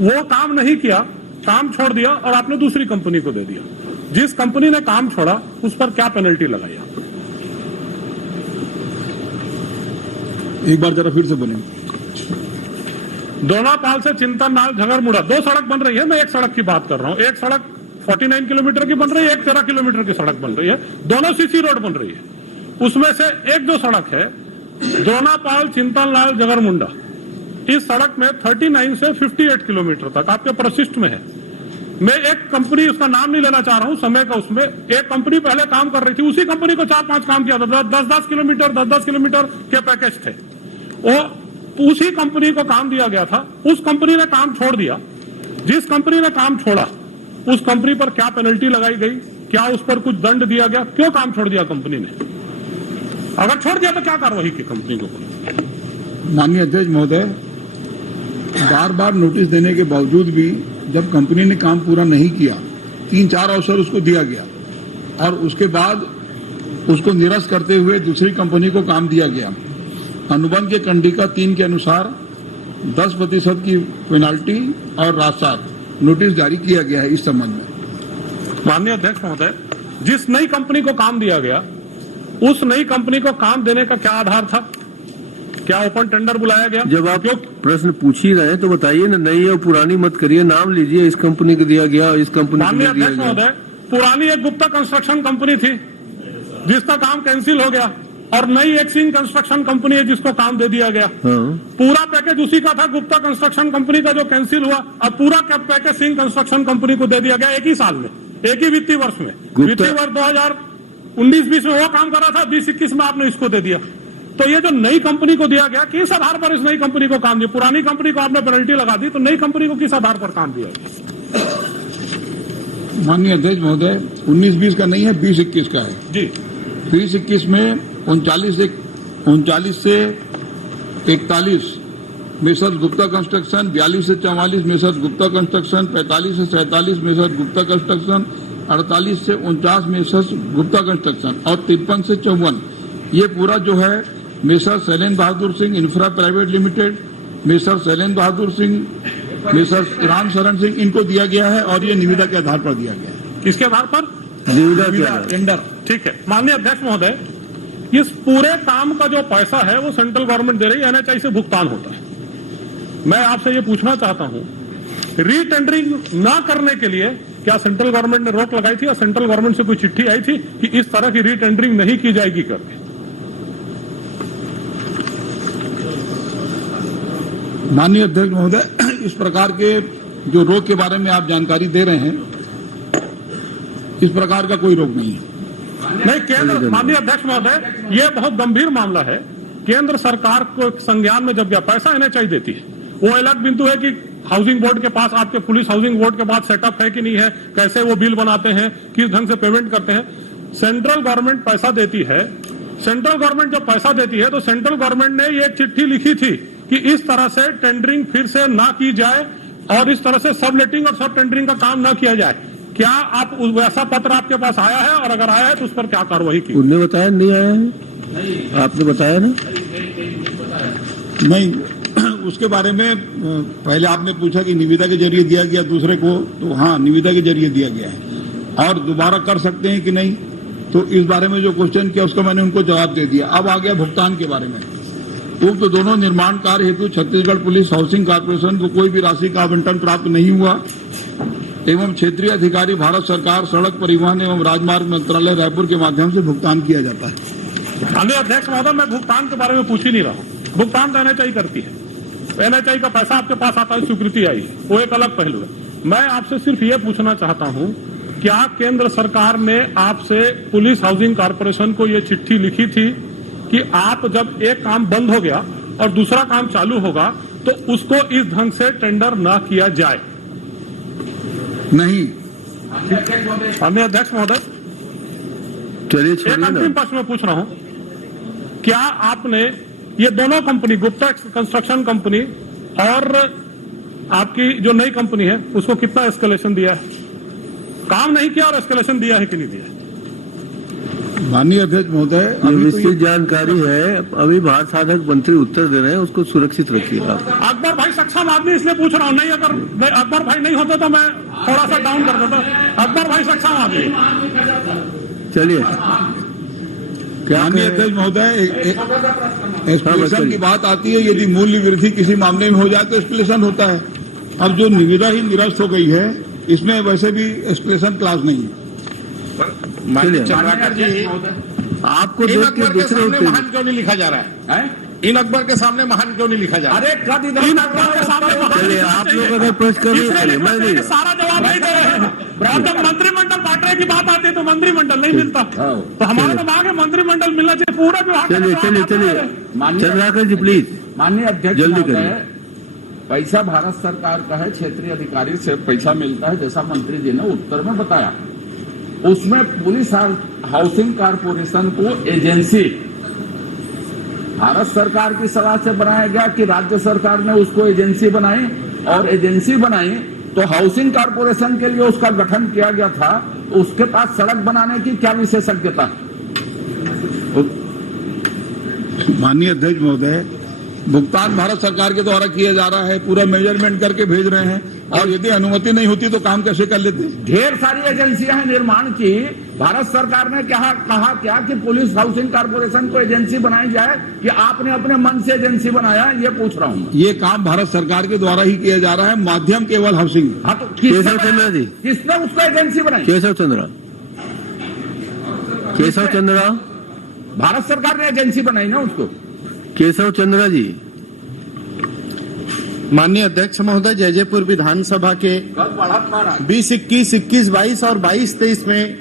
वो काम नहीं किया, काम छोड़ दिया और आपने दूसरी कंपनी को दे दिया। जिस कंपनी ने काम छोड़ा उस पर क्या पेनल्टी लगाई? एक बार जरा फिर से बोलें। द्रोणापाल से चिंतनलाल झगड़मुंडा 2 सड़क बन रही है, मैं एक सड़क की बात कर रहा हूं। एक सड़क 49 किलोमीटर की बन रही है, एक 13 किलोमीटर की सड़क बन रही है, दोनों सीसी रोड बन रही है। उसमें से एक जो सड़क है द्रोणापाल चिंतनलाल झगड़मुंडा, इस सड़क में 39 से 58 किलोमीटर तक आपके प्रशिष्ट में है। मैं एक कंपनी, उसका नाम नहीं लेना चाह रहा हूं समय का, उसमें एक कंपनी पहले काम कर रही थी, उसी कंपनी को 4-5 काम किया था, 10-10 किलोमीटर के पैकेज थे, वो उसी कंपनी को काम दिया गया था। उस कंपनी ने काम छोड़ दिया। जिस कंपनी ने काम छोड़ा उस कंपनी पर क्या पेनल्टी लगाई गई? क्या उस पर कुछ दंड दिया गया? क्यों काम छोड़ दिया कंपनी ने? अगर छोड़ दिया तो क्या कार्रवाई की कंपनी को? माननीय अध्यक्ष महोदय, बार बार नोटिस देने के बावजूद भी जब कंपनी ने काम पूरा नहीं किया, 3-4 अवसर उसको दिया गया और उसके बाद उसको निरस्त करते हुए दूसरी कंपनी को काम दिया गया। अनुबंध के कंडिका 3 के अनुसार 10% की पेनाल्टी और राजसात नोटिस जारी किया गया है इस संबंध में। माननीय अध्यक्ष महोदय, जिस नई कंपनी को काम दिया गया, उस नई कंपनी को काम देने का क्या आधार था? क्या ओपन टेंडर बुलाया गया? जब आप प्रश्न पूछ ही रहे हैं तो बताइए ना, नई और पुरानी मत करिए, नाम लीजिए, इस कंपनी को दिया गया, इस कंपनी को माननीय दिया अध्यक्ष गया। महोदय, पुरानी एक गुप्ता कंस्ट्रक्शन कंपनी थी जिसका काम कैंसिल हो गया और नई एक सिंह कंस्ट्रक्शन कंपनी है जिसको काम दे दिया गया। पूरा पैकेज उसी का था, गुप्ता कंस्ट्रक्शन कंपनी का जो कैंसिल हुआ, अब पूरा पैकेज सिंह कंस्ट्रक्शन कंपनी को दे दिया गया एक ही साल में, एक ही वित्तीय वर्ष में। वित्तीय वर्ष 2019-20 में वो काम करा था, 20-21 में आपने इसको दे दिया। तो ये जो नई कंपनी को दिया गया, किस आधार पर इस नई कंपनी को काम दिया? पुरानी कंपनी को आपने पेनल्टी लगा दी, तो नई कंपनी को किस आधार पर काम दिया? माननीय अध्यक्ष महोदय, 19-20 का नहीं है, 20-21 का है जी। 20-21 में 39 से 41 मेसर्स गुप्ता कंस्ट्रक्शन, 42 से 44 मेसर्स गुप्ता कंस्ट्रक्शन, 45 से 47 मेसर्स गुप्ता कंस्ट्रक्शन, 48 से 49 मेसर्स गुप्ता कंस्ट्रक्शन और 53 से 54 ये पूरा जो है Messrs Shailendra Bahadur Singh infra private limited, Messrs Shailendra Bahadur Singh, Messrs Ram Sharan Singh, इनको दिया गया है और ये निविदा के आधार पर दिया गया है। किसके आधार पर? निविदा टेंडर। ठीक है। माननीय अध्यक्ष महोदय, इस पूरे काम का जो पैसा है वो सेंट्रल गवर्नमेंट दे रही है, एनएचआई से भुगतान होता है। मैं आपसे ये पूछना चाहता हूं, रीटेंडरिंग ना करने के लिए क्या सेंट्रल गवर्नमेंट ने रोक लगाई थी या सेंट्रल गवर्नमेंट से कोई चिट्ठी आई थी कि इस तरह की रीटेंडरिंग नहीं की जाएगी करके? माननीय अध्यक्ष महोदय, इस प्रकार के जो रोग के बारे में आप जानकारी दे रहे हैं, इस प्रकार का कोई रोग नहीं है। नहीं, केंद्र, माननीय अध्यक्ष महोदय, ये बहुत गंभीर मामला है। केंद्र सरकार को संज्ञान में जब गया, पैसा एनएचआई देती है, वो अलग बिंदु है कि हाउसिंग बोर्ड के पास, आपके पुलिस हाउसिंग बोर्ड के पास सेटअप है कि नहीं है, कैसे वो बिल बनाते हैं, किस ढंग से पेमेंट करते हैं। सेंट्रल गवर्नमेंट पैसा देती है। सेंट्रल गवर्नमेंट जब पैसा देती है तो सेंट्रल गवर्नमेंट ने ये चिट्ठी लिखी थी कि इस तरह से टेंडरिंग फिर से ना की जाए और इस तरह से सब लेटिंग और सब टेंडरिंग का काम ना किया जाए। क्या आप वैसा पत्र आपके पास आया है, और अगर आया है तो उस पर क्या कार्रवाई की? उनने बताया नहीं आया है, आपने बताया ना? नहीं, उसके बारे में पहले आपने पूछा कि निविदा के जरिए दिया गया दूसरे को, तो हाँ, निविदा के जरिए दिया गया है। और दोबारा कर सकते हैं कि नहीं, तो इस बारे में जो क्वेश्चन किया उसका मैंने उनको जवाब दे दिया। अब आ गया भुगतान के बारे में। तो दोनों निर्माण कार्य हेतु छत्तीसगढ़ पुलिस हाउसिंग कॉर्पोरेशन को कोई भी राशि का आवंटन प्राप्त नहीं हुआ एवं क्षेत्रीय अधिकारी भारत सरकार सड़क परिवहन एवं राजमार्ग मंत्रालय रायपुर के माध्यम से भुगतान किया जाता है। माननीय अध्यक्ष महोदय, मैं भुगतान के बारे में पूछ ही नहीं रहा हूँ। भुगतान तो एनएचआई करती है। एनएचआई का पैसा आपके पास आता है, स्वीकृति आई, वो एक अलग पहलू है। मैं आपसे सिर्फ ये पूछना चाहता हूँ, क्या केंद्र सरकार ने आपसे पुलिस हाउसिंग कॉर्पोरेशन को ये चिट्ठी लिखी थी कि आप जब एक काम बंद हो गया और दूसरा काम चालू होगा तो उसको इस ढंग से टेंडर ना किया जाए? नहीं। माननीय अध्यक्ष महोदय, चलिए एक अंतिम प्रश्न में पूछ रहा हूं, क्या आपने ये दोनों कंपनी, गुप्ता कंस्ट्रक्शन कंपनी और आपकी जो नई कंपनी है, उसको कितना एस्केलेशन दिया है? काम नहीं किया और एस्केलेशन दिया है कि नहीं दिया? माननीय अध्यक्ष महोदय, विस्तृत जानकारी है, अभी भारत साधक मंत्री उत्तर दे रहे हैं, उसको सुरक्षित रखिए आप। अकबर भाई सक्षम आदमी, इसलिए पूछ रहा हूँ। नहीं, अगर अकबर भाई नहीं होता तो मैं थोड़ा सा डाउन कर देता। अकबर भाई सक्षम आदमी। चलिए, माननीय अध्यक्ष महोदय, एस्केलेशन की बात आती है, यदि मूल्य वृद्धि किसी मामले में हो जाए तो एस्केलेशन होता है। अब जो निविदा ही निरस्त हो गई है, इसमें वैसे भी एस्केलेशन क्लास नहीं है। चंद्राकर जी, आपको देख के दूसरे महान क्यों नहीं लिखा जा रहा है? इन अकबर के सामने महान क्यों नहीं लिखा जा रहा? अरे इन अकबर के सामने चलिए, आप लोग अगर प्रश्न कर रहे हैं, मैं नहीं, सारा जवाब नहीं दे रहे हैं। जब मंत्रिमंडल बांटने की बात आती है तो मंत्रिमंडल नहीं मिलता, तो हमारा तो मांग है मंत्रिमंडल मिलना चाहिए पूरा विभाग। चलिए, चंद्राकर जी प्लीज। माननीय अध्यक्ष जल्दी करिए। पैसा भारत सरकार का है, क्षेत्रीय अधिकारी से पैसा मिलता है, जैसा मंत्री जी ने उत्तर में बताया। उसमें पुलिस हाउसिंग कॉर्पोरेशन को एजेंसी भारत सरकार की सलाह से बनाया गया कि राज्य सरकार ने उसको एजेंसी बनाई, और एजेंसी बनाई तो हाउसिंग कारपोरेशन के लिए उसका गठन किया गया था। उसके पास सड़क बनाने की क्या विशेषज्ञता है? माननीय अध्यक्ष महोदय, भुगतान भारत सरकार के द्वारा किया जा रहा है, पूरा मेजरमेंट करके भेज रहे हैं, और यदि अनुमति नहीं होती तो काम कैसे कर लेते? ढेर सारी एजेंसियां हैं निर्माण की। भारत सरकार ने कहा क्या कि पुलिस हाउसिंग कारपोरेशन को एजेंसी बनाई जाए, कि आपने अपने मन से एजेंसी बनाया? ये पूछ रहा हूँ। ये काम भारत सरकार के द्वारा ही किया जा रहा है, माध्यम केवल हाउसिंग। हाँ, तो किसने उसको एजेंसी बनाई? केशव चंद्रा भारत सरकार ने एजेंसी बनाई ना उसको। केशव चंद्रा जी। माननीय अध्यक्ष महोदय, जयजयपुर विधानसभा के 20, 21, 21, 22 और 22-23 में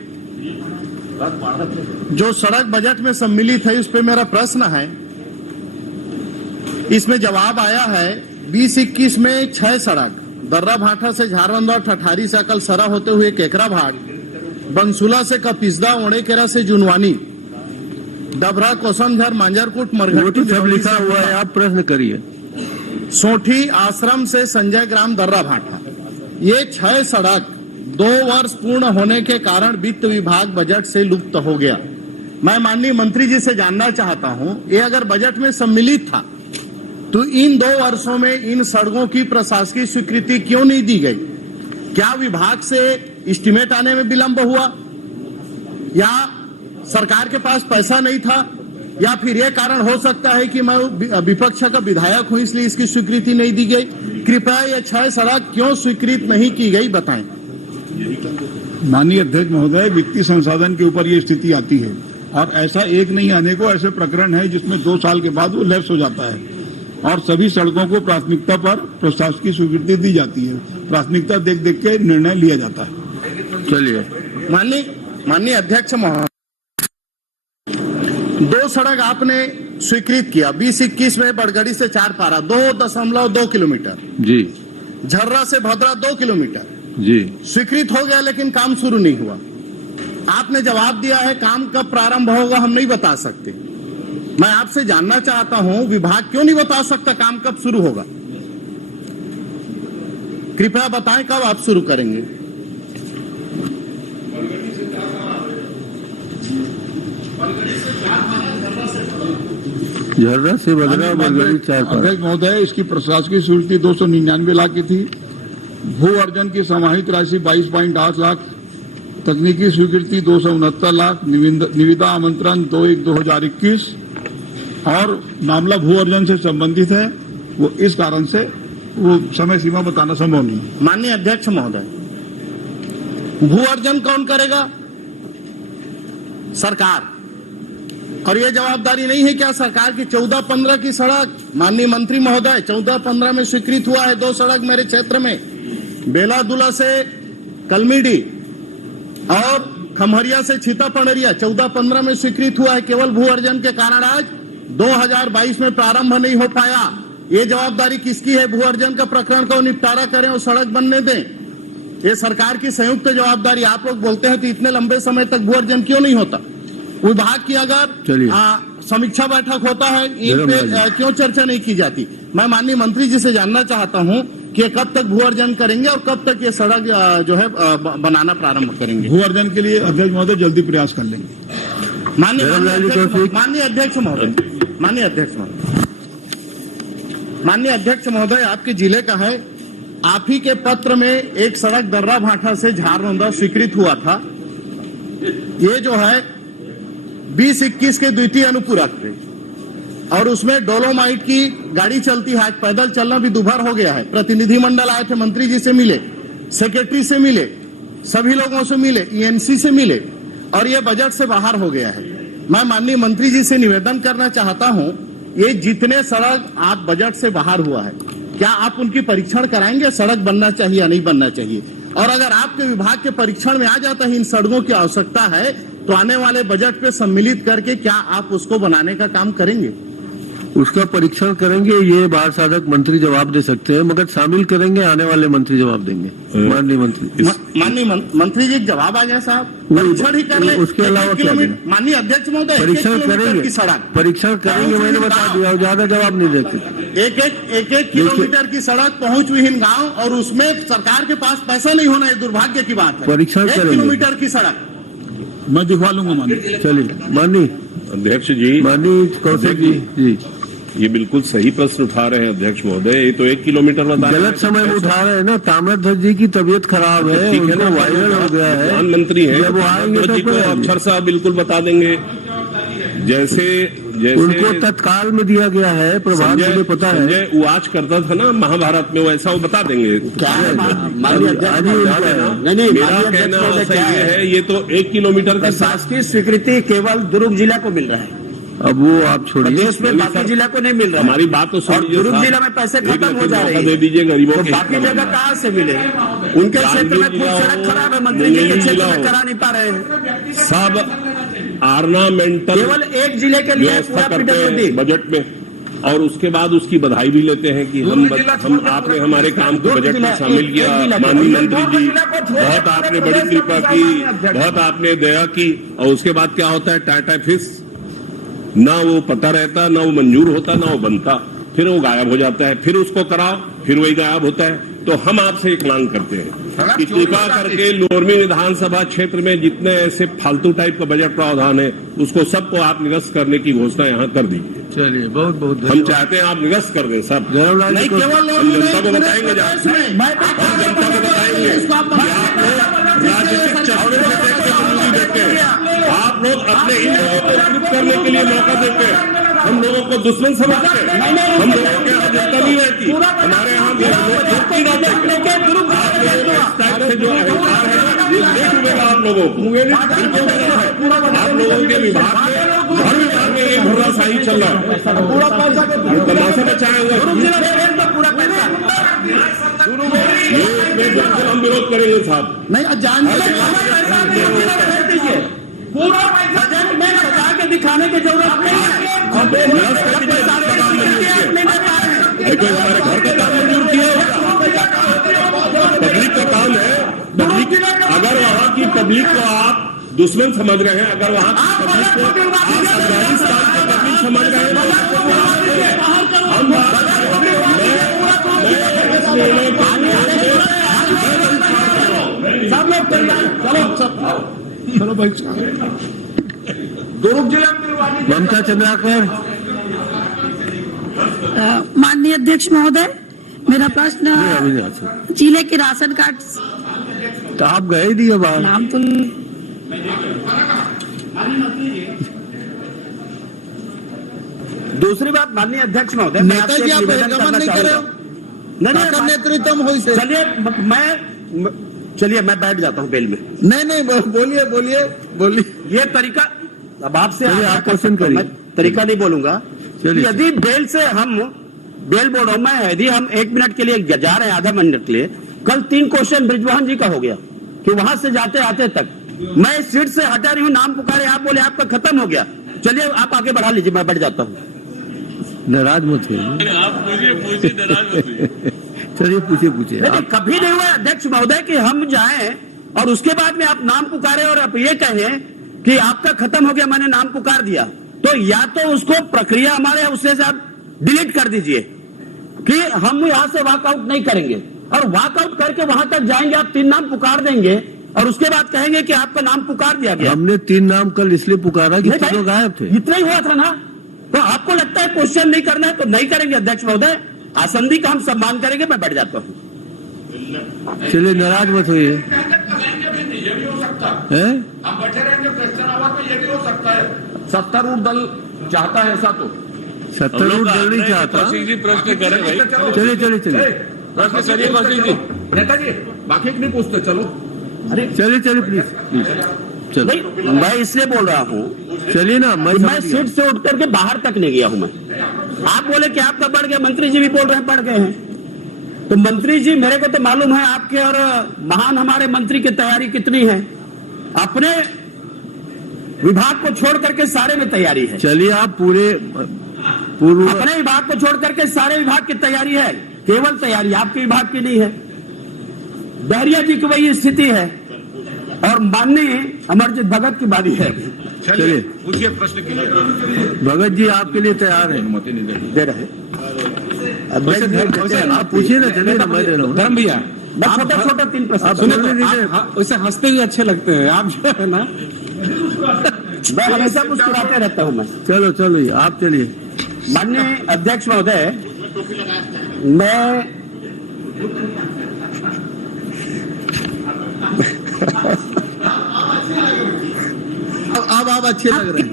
जो सड़क बजट में सम्मिलित है, उस पे मेरा प्रश्न है। इसमें जवाब आया है 20-21 में 6 सड़क, दर्रा भाटा से झारखंड और ठठारी से अकलसरा होते हुए केकरा भाट, बंसुला से कपिसदा, ओड़ेकेरा से जुनवानी, डबरा, कोसमझर, मांजरकुट, मरघटी सब लिखा हुआ है, आप प्रश्न करिए। सोठी आश्रम से संजय ग्राम दर्रा भाटा, ये 6 सड़क 2 वर्ष पूर्ण होने के कारण वित्त विभाग बजट से लुप्त हो गया। मैं माननीय मंत्री जी से जानना चाहता हूं, ये अगर बजट में सम्मिलित था तो इन 2 वर्षों में इन सड़कों की प्रशासकीय स्वीकृति क्यों नहीं दी गई? क्या विभाग से एस्टीमेट आने में विलंब हुआ, या सरकार के पास पैसा नहीं था, या फिर यह कारण हो सकता है कि मैं विपक्ष का विधायक हूं इसलिए इसकी स्वीकृति नहीं दी गई? कृपया ये 6 सड़क क्यों स्वीकृत नहीं की गई, बताएं। माननीय अध्यक्ष महोदय, वित्तीय संसाधन के ऊपर ये स्थिति आती है, और ऐसा एक नहीं आने को ऐसे प्रकरण है जिसमें 2 साल के बाद वो लैप्स हो जाता है, और सभी सड़कों को प्राथमिकता पर प्रशासकीय स्वीकृति दी जाती है। प्राथमिकता देख देख के निर्णय लिया जाता है। चलिए। माननीय अध्यक्ष महोदय, 2 सड़क आपने स्वीकृत किया 20-21 में, बड़गड़ी से 4 पारा 2.2 किलोमीटर जी, झर्रा से भद्रा 2 किलोमीटर जी, स्वीकृत हो गया, लेकिन काम शुरू नहीं हुआ। आपने जवाब दिया है काम कब प्रारंभ होगा हम नहीं बता सकते। मैं आपसे जानना चाहता हूं, विभाग क्यों नहीं बता सकता काम कब शुरू होगा? कृपया बताएं कब आप शुरू करेंगे। झर्रा से भद्रा, बड़गड़ी 4 पारा। अध्यक्ष महोदय, इसकी प्रशासकीय स्वीकृति 299 लाख की थी। भू अर्जन की समाहित राशि 22.8 लाख, तकनीकी स्वीकृति 269 लाख, निविदा आमंत्रण 2/1/2021, और मामला भू अर्जन से संबंधित है, वो इस कारण से वो समय सीमा बताना संभव नहीं। माननीय अध्यक्ष महोदय, भू अर्जन कौन करेगा? सरकार। और ये जवाबदारी नहीं है क्या सरकार की? 14-15 की सड़क, माननीय मंत्री महोदय, 14-15 में स्वीकृत हुआ है 2 सड़क मेरे क्षेत्र में, बेलादुला से कलमीडी और खमहरिया से छीता पंडरिया 14-15 में स्वीकृत हुआ है। केवल भू अर्जन के कारण आज 2022 में प्रारंभ नहीं हो पाया। ये जवाबदारी किसकी है? भू अर्जन का प्रकरण को निपटारा करें और सड़क बनने दें। ये सरकार की संयुक्त जवाबदारी। आप लोग बोलते हैं तो इतने लंबे समय तक भू अर्जन क्यों नहीं होता? विभाग की अगर समीक्षा बैठक होता है, इन पे क्यों चर्चा नहीं की जाती? मैं माननीय मंत्री जी से जानना चाहता हूं कि कब तक भू अर्जन करेंगे और कब तक ये सड़क जो है बनाना प्रारंभ करेंगे? भू अर्जन के लिए अध्यक्ष महोदय जल्दी प्रयास कर लेंगे। माननीय अध्यक्ष महोदय, आपके जिले का है, आप ही के पत्र में एक सड़क दर्रा भाटा से झारखंड स्वीकृत हुआ था। ये जो है 20-21 के द्वितीय अनुपूरक थे, और उसमें डोलोमाइट की गाड़ी चलती है। आज पैदल चलना भी दुभर हो गया है। प्रतिनिधिमंडल आए थे, मंत्री जी से मिले, सेक्रेटरी से मिले, सभी लोगों से मिले, ईएनसी से मिले, और ये बजट से बाहर हो गया है। मैं माननीय मंत्री जी से निवेदन करना चाहता हूं, ये जितने सड़क आप बजट से बाहर हुआ है, क्या आप उनकी परीक्षण कराएंगे? सड़क बनना चाहिए या नहीं बनना चाहिए? और अगर आपके विभाग के परीक्षण में आ जाता है इन सड़कों की आवश्यकता है, तो आने वाले बजट पे सम्मिलित करके क्या आप उसको बनाने का काम करेंगे? उसका परीक्षण करेंगे। ये बाढ़ साधक मंत्री जवाब दे सकते हैं, मगर शामिल करेंगे आने वाले मंत्री जवाब देंगे। माननीय मंत्री माननीय मंत्री जी जवाब आ जाए साहब, परीक्षण ही कर ले। उसके अलावा क्या करें? माननीय अध्यक्ष महोदय, परीक्षण करेंगे, परीक्षण करेंगे, मैंने बता दिया, ज्यादा जवाब नहीं देते। एक किलोमीटर की सड़क पहुंच विहीन गांव, और उसमें सरकार के पास पैसा नहीं होना, ये दुर्भाग्य की बात है। परीक्षण करेंगे, 1 किलोमीटर की सड़क मैं दिखवा लूंगा माननीय। चलिए माननीय अध्यक्ष जी, माननीय कौशिक जी, ये बिल्कुल सही प्रश्न उठा रहे हैं अध्यक्ष महोदय। ये तो 1 किलोमीटर बता गलत समय में उठा रहे हैं ना। ताम्रध्वज जी की तबीयत खराब है, उनको वायरल हो गया है। प्रधानमंत्री हैं, जब वो आएंगे जी को अक्षर साहब बिल्कुल बता देंगे। जैसे उनको तत्काल में दिया गया है प्रभाव, मुझे पता है। संजय उवाच करता था ना महाभारत में, वैसा वो बता देंगे। क्या है मेरा कहना सही है, ये तो 1 किलोमीटर का शासकीय स्वीकृति केवल दुर्ग जिला को मिल रहा है। अब वो आप छोड़िए, प्रदेश में बाकी जिला को नहीं मिल रहा। हमारी बात तो सुन लीजिए। दुर्ग जिला में पैसे खत्म हो जा रहे हैं, दे दीजिए गरीबों के। बाकी जगह कहाँ से मिले? उनके क्षेत्र में खुद सड़क खराब है, मंत्री जी के क्षेत्र में करा नहीं पा रहे हैं। सब ऑर्नामेंटल केवल एक जिले के लिए व्यवस्था करते हैं बजट में, और उसके बाद उसकी बधाई भी लेते हैं कि हम आपने हमारे काम को बजट में शामिल किया। माननीय मंत्री जी, बहुत आपने बड़ी कृपा की, बहुत आपने दया की। और उसके बाद क्या होता है, टाटा फिश, ना वो पता रहता, ना वो मंजूर होता, ना वो बनता, फिर वो गायब हो जाता है। फिर उसको कराओ, फिर वही गायब होता है। तो हम आपसे एक मांग करते हैं कि कृपा करके लोरमी विधानसभा क्षेत्र में जितने ऐसे फालतू टाइप का बजट प्रावधान है, उसको सबको आप निरस्त करने की घोषणा यहाँ कर दीजिए। चलिए, बहुत बहुत हम चाहते हैं आप निरस्त कर दें सब। नहीं, केवल हम जनता को बताएंगे, जनता को बताएंगे कि आप लोग राजनीतिक चक्कर से देख के जरूरी देते हैं। आप लोग अपने इन लोगों को विकृत करने के लिए मौका देते हैं, हम लोगों को दुश्मन समझते हैं। हम लोगों के यहाँ जनता नहीं रहती, हमारे यहाँ से जो अहंकार है ये देख मिलेगा आप लोगों को। आप लोगों के विभाग में, हर विभाग में एक भर्राशाही चल रहा है, तमाशा बचाएंगे। ये बिल्कुल हम विरोध करेंगे साहब। नहीं, जान पूरा बजट में बता के दिखाने की जरूरत नहीं है। हमारे घर का काम मंजूर किया होगा, पब्लिक का काम है। अगर वहाँ की पब्लिक को आप दुश्मन समझ रहे हैं, अगर वहाँ की पब्लिक को आप अफगानिस्तान की पब्लिक समझ रहे हैं, हम चलो भाई, दुर्ग जिला ममता चंद्राकर। माननीय अध्यक्ष महोदय, मेरा प्रश्न जिले के राशन कार्ड। तो आप गए दिए बाहर नाम तो दूसरी बात माननीय अध्यक्ष महोदय, नेताजी आप बहिर्गमन नहीं कर रहे हो, नहीं नेतृत्व हो। चलिए मैं बैठ जाता हूँ बेल में। नहीं, बोलिए। ये तरीका अब आपसे आप क्वेश्चन करिए, तरीका नहीं बोलूंगा। यदि बेल से हम बेल बोर्ड में यदि हम 1 मिनट के लिए जा रहे हैं, आधा मिनट के लिए, कल 3 क्वेश्चन ब्रिजवाहन जी का हो गया कि वहां से जाते आते तक मैं सीट से हटा रही हूँ, नाम पुकारे, आप बोले आपका खत्म हो गया। चलिए आप आगे बढ़ा लीजिए, मैं बैठ जाता हूँ। नाराज मत चलिए पूछिए। कभी नहीं हुआ अध्यक्ष महोदय कि हम जाएं और उसके बाद में आप नाम पुकारे और आप ये कहें कि आपका खत्म हो गया, मैंने नाम पुकार दिया। तो या तो उसको प्रक्रिया हमारे उससे से आप डिलीट कर दीजिए कि हम यहां से वॉकआउट नहीं करेंगे, और वॉकआउट करके वहां तक जाएंगे, आप 3 नाम पुकार देंगे और उसके बाद कहेंगे कि आपका नाम पुकार दिया गया। हमने 3 नाम कल इसलिए पुकारा कि तीनों गायब थे। इतना ही हुआ था ना। तो आपको लगता है क्वेश्चन नहीं करना है तो नहीं करेंगे अध्यक्ष महोदय, आसंदी का हम सम्मान करेंगे। मैं बैठ जाता हूँ। चलिए नाराज मत होइए। हम बैठे रहेंगे, क्वेश्चन आवा तो ये भी हो सकता है। सत्तारूढ़ दल चाहता है ऐसा, तो सत्तारूढ़ दल नहीं चाहता। प्रश्न करें भाई, चलिए प्रश्न करिए कौशिक जी। नेताजी बाकी नहीं पूछते, चलो। अरे चलिए प्लीज। नहीं, मैं इसलिए बोल रहा हूँ, चलिए ना। मैं सीट से उठ करके बाहर तक नहीं गया हूँ मैं। आप बोले कि आपका बढ़ गया, मंत्री जी भी बोल रहे हैं बढ़ गए हैं। तो मंत्री जी, मेरे को तो मालूम है आपके और महान हमारे मंत्री की तैयारी कितनी है। अपने विभाग को छोड़ करके सारे में तैयारी है। चलिए आप पूरे अपने विभाग को छोड़ करके सारे विभाग की तैयारी है, केवल तैयारी आपके विभाग की नहीं है। बहरिया जी की वही स्थिति है और माननीय अमरजीत भगत की बारी है। चलिए पूछिए, प्रश्न कीजिए। भगत जी आपके लिए तैयार है, अनुमति नहीं दे रहे आप पूछिए ना, चलिए ना, मैं दे रहा हूँ। धर्म भैया, छोटा छोटा 3 प्रश्न वैसे हंसते हुए अच्छे लगते हैं आप, जो है ना। मैं हमेशा मुस्कुराते रहता हूँ मैं। चलो चलो आप चलिए। माननीय अध्यक्ष महोदय, मैं अब आप अच्छे लग रहे हैं।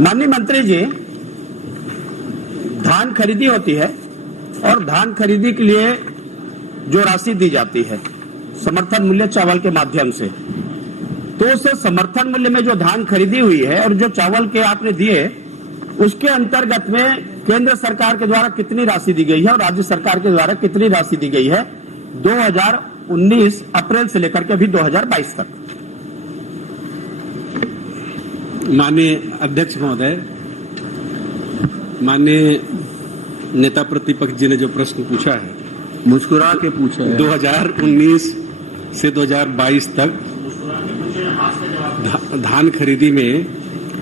माननीय मंत्री जी, धान खरीदी होती है और धान खरीदी के लिए जो राशि दी जाती है समर्थन मूल्य चावल के माध्यम से, तो उस समर्थन मूल्य में जो धान खरीदी हुई है और जो चावल के आपने दिए, उसके अंतर्गत में केंद्र सरकार के द्वारा कितनी राशि दी गई है और राज्य सरकार के द्वारा कितनी राशि दी गई है 2019 अप्रैल से लेकर के अभी 2022 तक? माननीय अध्यक्ष महोदय, माननीय नेता प्रतिपक्ष जी ने जो प्रश्न पूछा है, मुस्कुरा के पूछा है। 2019 से 2022 तक धान खरीदी में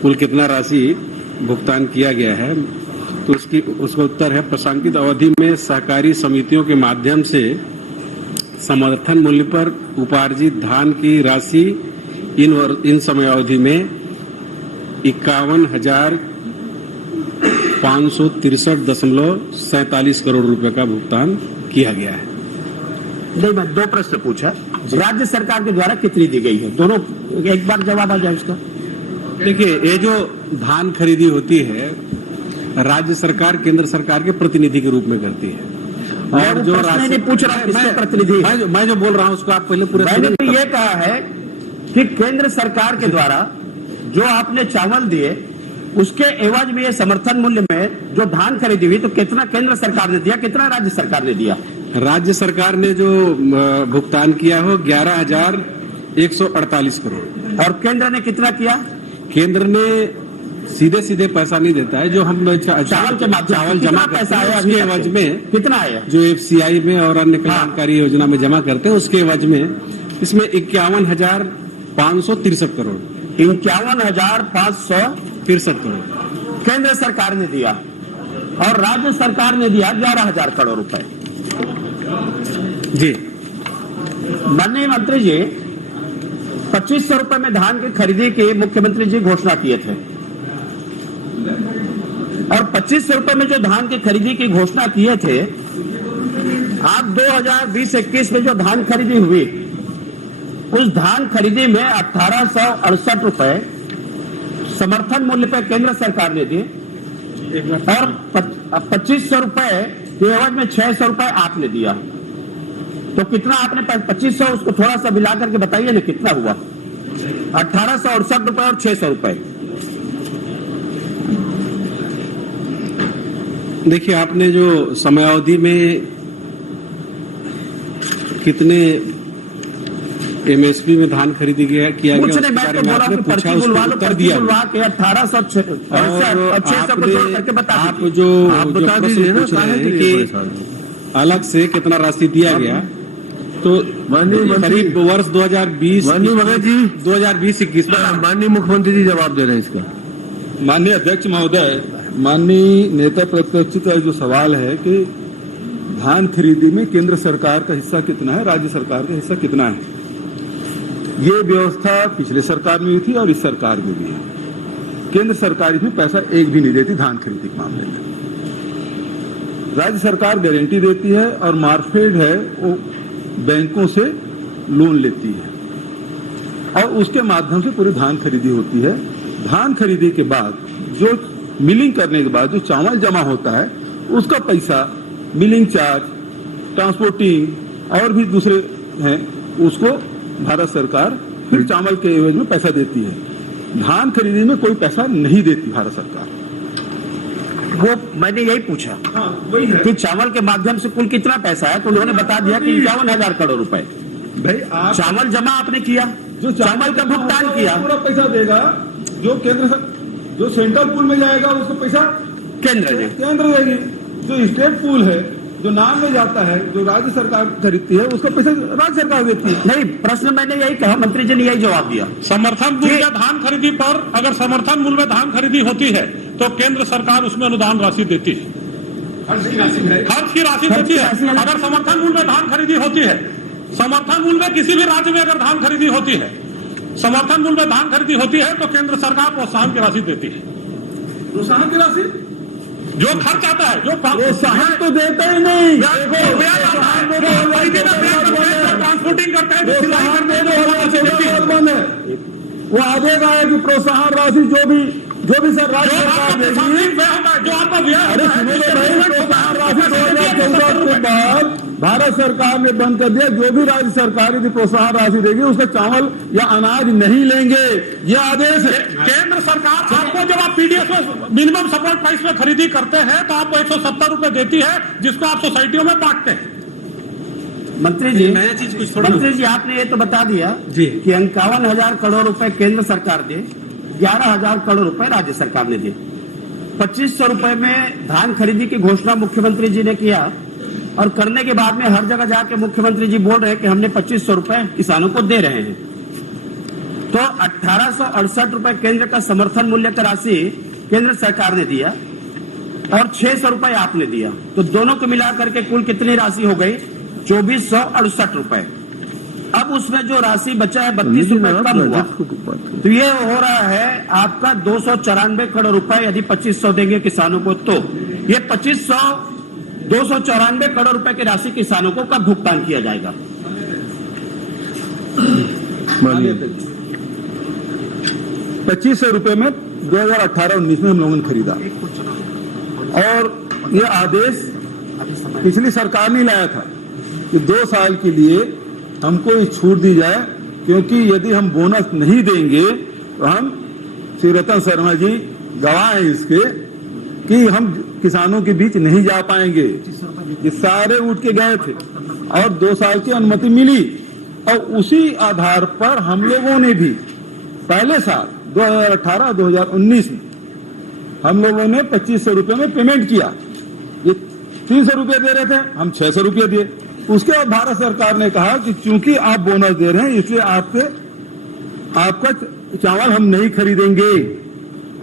कुल कितना राशि भुगतान किया गया है, तो उसका उत्तर है, प्रशांकित अवधि में सहकारी समितियों के माध्यम से समर्थन मूल्य पर उपार्जित धान की राशि इन समयावधि में 51,563.47 करोड़ रुपए का भुगतान किया गया है। नहीं, मैं 2 प्रश्न पूछा। राज्य सरकार के द्वारा कितनी दी गई है, दोनों एक बार जवाब आ जाए उसका। देखिए, ये जो धान खरीदी होती है, राज्य सरकार केंद्र सरकार के प्रतिनिधि के रूप में करती है। और जो राशि नहीं पूछ रहा है किसके प्रतिनिधि, मैं जो बोल रहा हूँ उसको आप पहले पूरे। मैंने तो ये कहा है कि केंद्र सरकार के द्वारा जो आपने चावल दिए, उसके एवज में ये समर्थन मूल्य में जो धान खरीदी हुई, तो कितना केंद्र सरकार ने दिया, कितना राज्य सरकार ने दिया? राज्य सरकार ने जो भुगतान किया हो 11,148 करोड़। और केंद्र ने कितना किया? केंद्र ने सीधे सीधे पैसा नहीं देता है, जो हम चावल के माध्यम चावल जमा पैसा करते है हैं उसके एवज में कितना आया, जो FCI में और अन्य कल्याणकारी योजना में जमा करते हैं, उसके एवज में इसमें 51,563 करोड़ 51,563 करोड़ केंद्र सरकार ने दिया और राज्य सरकार ने दिया 11,000 करोड़ रुपए। जी माननीय मंत्री जी, 2500 रुपए में धान की खरीदी की मुख्यमंत्री जी घोषणा किए थे और 2500 रुपए में जो धान की खरीदी की घोषणा किए थे, आप 2020-21 में जो धान खरीदी हुई, उस धान खरीदी में 1868 रुपए समर्थन मूल्य पर केंद्र सरकार ने दिए और 2500 रुपए के एवज में 600 रुपए आपने दिया। तो कितना आपने 2500, उसको थोड़ा सा मिला करके बताइए ना कितना हुआ? 1868 रुपए और 600 रुपए। देखिए, आपने जो समयावधि में कितने MSP में धान खरीदी किया गया, कुछ नहीं, मैं तो बोला कि पर्ची बुलवा लो, पर्ची बुलवा के 1868 को जोड़ करके बता आप जो बता दीजिए ना कि अलग से कितना राशि दिया गया, तो करीब वर्ष 2020-21 माननीय मुख्यमंत्री जी जवाब दे रहे हैं इसका। माननीय अध्यक्ष महोदय, माननीय नेता प्रतिपक्ष का जो सवाल है कि धान खरीदी में केंद्र सरकार का हिस्सा कितना है, राज्य सरकार का हिस्सा कितना है, ये व्यवस्था पिछले सरकार में भी थी और इस सरकार में भी है। केंद्र सरकार इसमें पैसा एक भी नहीं देती धान खरीदी के मामले में। राज्य सरकार गारंटी देती है और मार्केट है वो बैंकों से लोन लेती है और उसके माध्यम से पूरी धान खरीदी होती है। धान खरीदी के बाद जो मिलिंग करने के बाद जो चावल जमा होता है, उसका पैसा मिलिंग चार्ज, ट्रांसपोर्टिंग और भी दूसरे हैं, उसको भारत सरकार फिर चावल के एवज में पैसा देती है। धान खरीदी में कोई पैसा नहीं देती भारत सरकार। वो मैंने यही पूछा वही है कि चावल के माध्यम से कुल कितना पैसा है, तो उन्होंने बता दिया कि 51,000 करोड़ रुपए। भाई आप चावल जमा आपने किया, जो चावल का भुगतान किया, पूरा पैसा देगा, जो केंद्र जो सेंट्रल पूल में जाएगा उसको पैसा केंद्र ने। केंद्र देगी। जो स्टेट पूल है, जो नाम में जाता है, जो राज्य सरकार खरीदती है, उसका पैसा राज्य सरकार देती है। नहीं, प्रश्न मैंने यही कहा, मंत्री जी ने यही जवाब दिया। समर्थन मूल्य धान खरीदी पर अगर समर्थन मूल्य में धान खरीदी होती है तो केंद्र सरकार उसमें अनुदान राशि देती है, खर्च की राशि देती है। अगर समर्थन मूल्य में धान खरीदी होती है, समर्थन मूल्य में किसी भी राज्य में अगर धान खरीदी होती है, समर्थन मूल्य में धान खरीदी होती है तो केंद्र सरकार प्रोत्साहन की राशि देती है। प्रोत्साहन की राशि जो खर्च आता है, जो प्रोत्साहन तो देता ही नहीं, ट्रांसपोर्टिंग करते हैं, वो आदेश आया कि प्रोत्साहन राशि जो भी सर राज्य सरकार देगी, जो आपका व्यय अरे सुनो तो भाई, प्रोत्साहन राशि 2014 के बाद भारत सरकार ने बंद कर दिया। जो भी राज्य सरकार यदि प्रोत्साहन राशि देगी उसका चावल या अनाज नहीं लेंगे, ये आदेश है। केंद्र सरकार आपको जब आप पीडीएस में मिनिमम सपोर्ट प्राइस में खरीदी करते हैं तो आपको 170 रुपए देती है, जिसको आप सोसाइटियों में बांटते हैं। मंत्री जी आपने ये तो बता दिया कि 51,000 करोड़ रुपए केंद्र सरकार दे, 11,000 करोड़ रुपए राज्य सरकार ने दिए। 2,500 रुपए में धान खरीदी की घोषणा मुख्यमंत्री जी ने किया और करने के बाद में हर जगह जाके मुख्यमंत्री जी बोल रहे हैं कि हमने 2,500 रुपए किसानों को दे रहे हैं। तो 1,868 रुपए केंद्र का समर्थन मूल्य का राशि केंद्र सरकार ने दिया और 600 रुपए आपने दिया, तो दोनों को मिलाकर के कुल कितनी राशि हो गई? 2,468 रुपए। अब उसमें जो राशि बचा है 32 रुपए कम हुआ, तो ये हो रहा है आपका 294 करोड़ रुपए। यदि 2,500 देंगे किसानों को तो ये 294 करोड़ रुपए की राशि किसानों को कब भुगतान किया जाएगा? 2,500 रुपए में 2018-19 में हम लोगों ने खरीदा और ये आदेश पिछली सरकार ने लाया था कि 2 साल के लिए हमको ये छूट दी जाए, क्योंकि यदि हम बोनस नहीं देंगे तो हम श्री रतन शर्मा जी गवाह हैं इसके कि हम किसानों के बीच नहीं जा पाएंगे। ये सारे उठ के गए थे और 2 साल की अनुमति मिली और उसी आधार पर हम लोगों ने भी पहले साल 2018-2019 में हम लोगों ने 2,500 रुपए में पेमेंट किया। ये 300 रुपए दे रहे थे, हम 600 रुपए दिए। उसके बाद भारत सरकार ने कहा कि चूंकि आप बोनस दे रहे हैं इसलिए आपका चावल हम नहीं खरीदेंगे।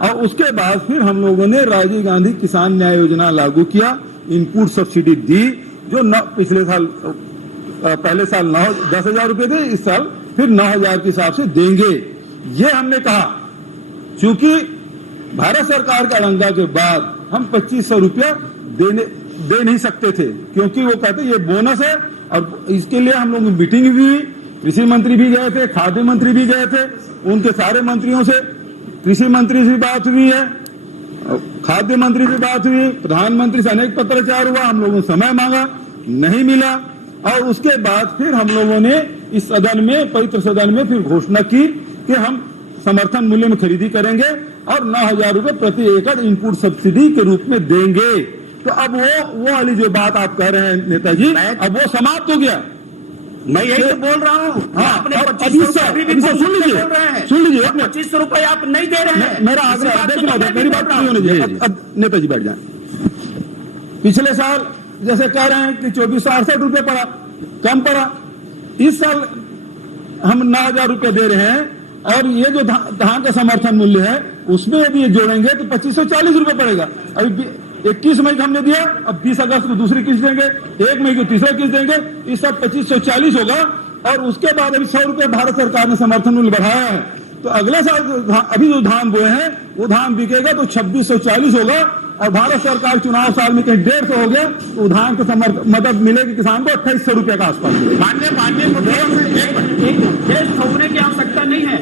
और उसके बाद फिर हम लोगों ने राजीव गांधी किसान न्याय योजना लागू किया, इनपुट सब्सिडी दी, जो पिछले साल पहले साल 10,000 रुपए थे, इस साल फिर 9,000 के हिसाब से देंगे। ये हमने कहा चूंकि भारत सरकार का अड़ंगा के बाद हम 2,500 रुपया दे नहीं सकते थे, क्योंकि वो कहते ये बोनस है। और इसके लिए हम लोग मीटिंग भी हुई, कृषि मंत्री भी गए थे, खाद्य मंत्री भी गए थे, उनके सारे मंत्रियों से, कृषि मंत्री से बात हुई है, खाद्य मंत्री से बात हुई, प्रधानमंत्री से अनेक पत्राचार हुआ, हम लोगों ने समय मांगा, नहीं मिला। और उसके बाद फिर हम लोगों ने इस सदन में, पवित्र सदन में फिर घोषणा की कि हम समर्थन मूल्य में खरीदी करेंगे और 9,000 रुपए प्रति एकड़ इनपुट सब्सिडी के रूप में देंगे। तो अब वो वाली जो बात आप कह रहे हैं नेताजी, अब वो समाप्त हो गया। मैं यही तो बोल रहा हूँ। हाँ, आपने 2,500 सुन लीजिए, 2,500 रुपए आप नहीं दे रहे हैं। मेरा आग्रह, मेरी बात नहीं होने दीजिए। अब नेताजी बैठ जाए। पिछले साल जैसे कह रहे हैं कि 2,468 रुपए पड़ा, कम पड़ा। इस साल हम 9,000 रुपए दे रहे हैं और ये जो धान का समर्थन मूल्य है उसमें यदि ये जोड़ेंगे तो 2,540 रुपए पड़ेगा। अभी 21 मई को हमने दिया, अब 20 अगस्त को दूसरी किस्त देंगे, 1 मई को तीसरा किस्त देंगे, इस सब 2,540 होगा। और उसके बाद अभी 100 रुपए भारत सरकार ने समर्थन मूल्य बढ़ाया है, तो अगले साल अभी जो धान बोए हैं वो धान बिकेगा तो 2,640 होगा। और भारत सरकार चुनाव साल में कहीं 150 हो गया तो धान को मदद मिलेगी किसान को 2,800 रुपए का आसपास। माननीय ठोकने की आवश्यकता नहीं है।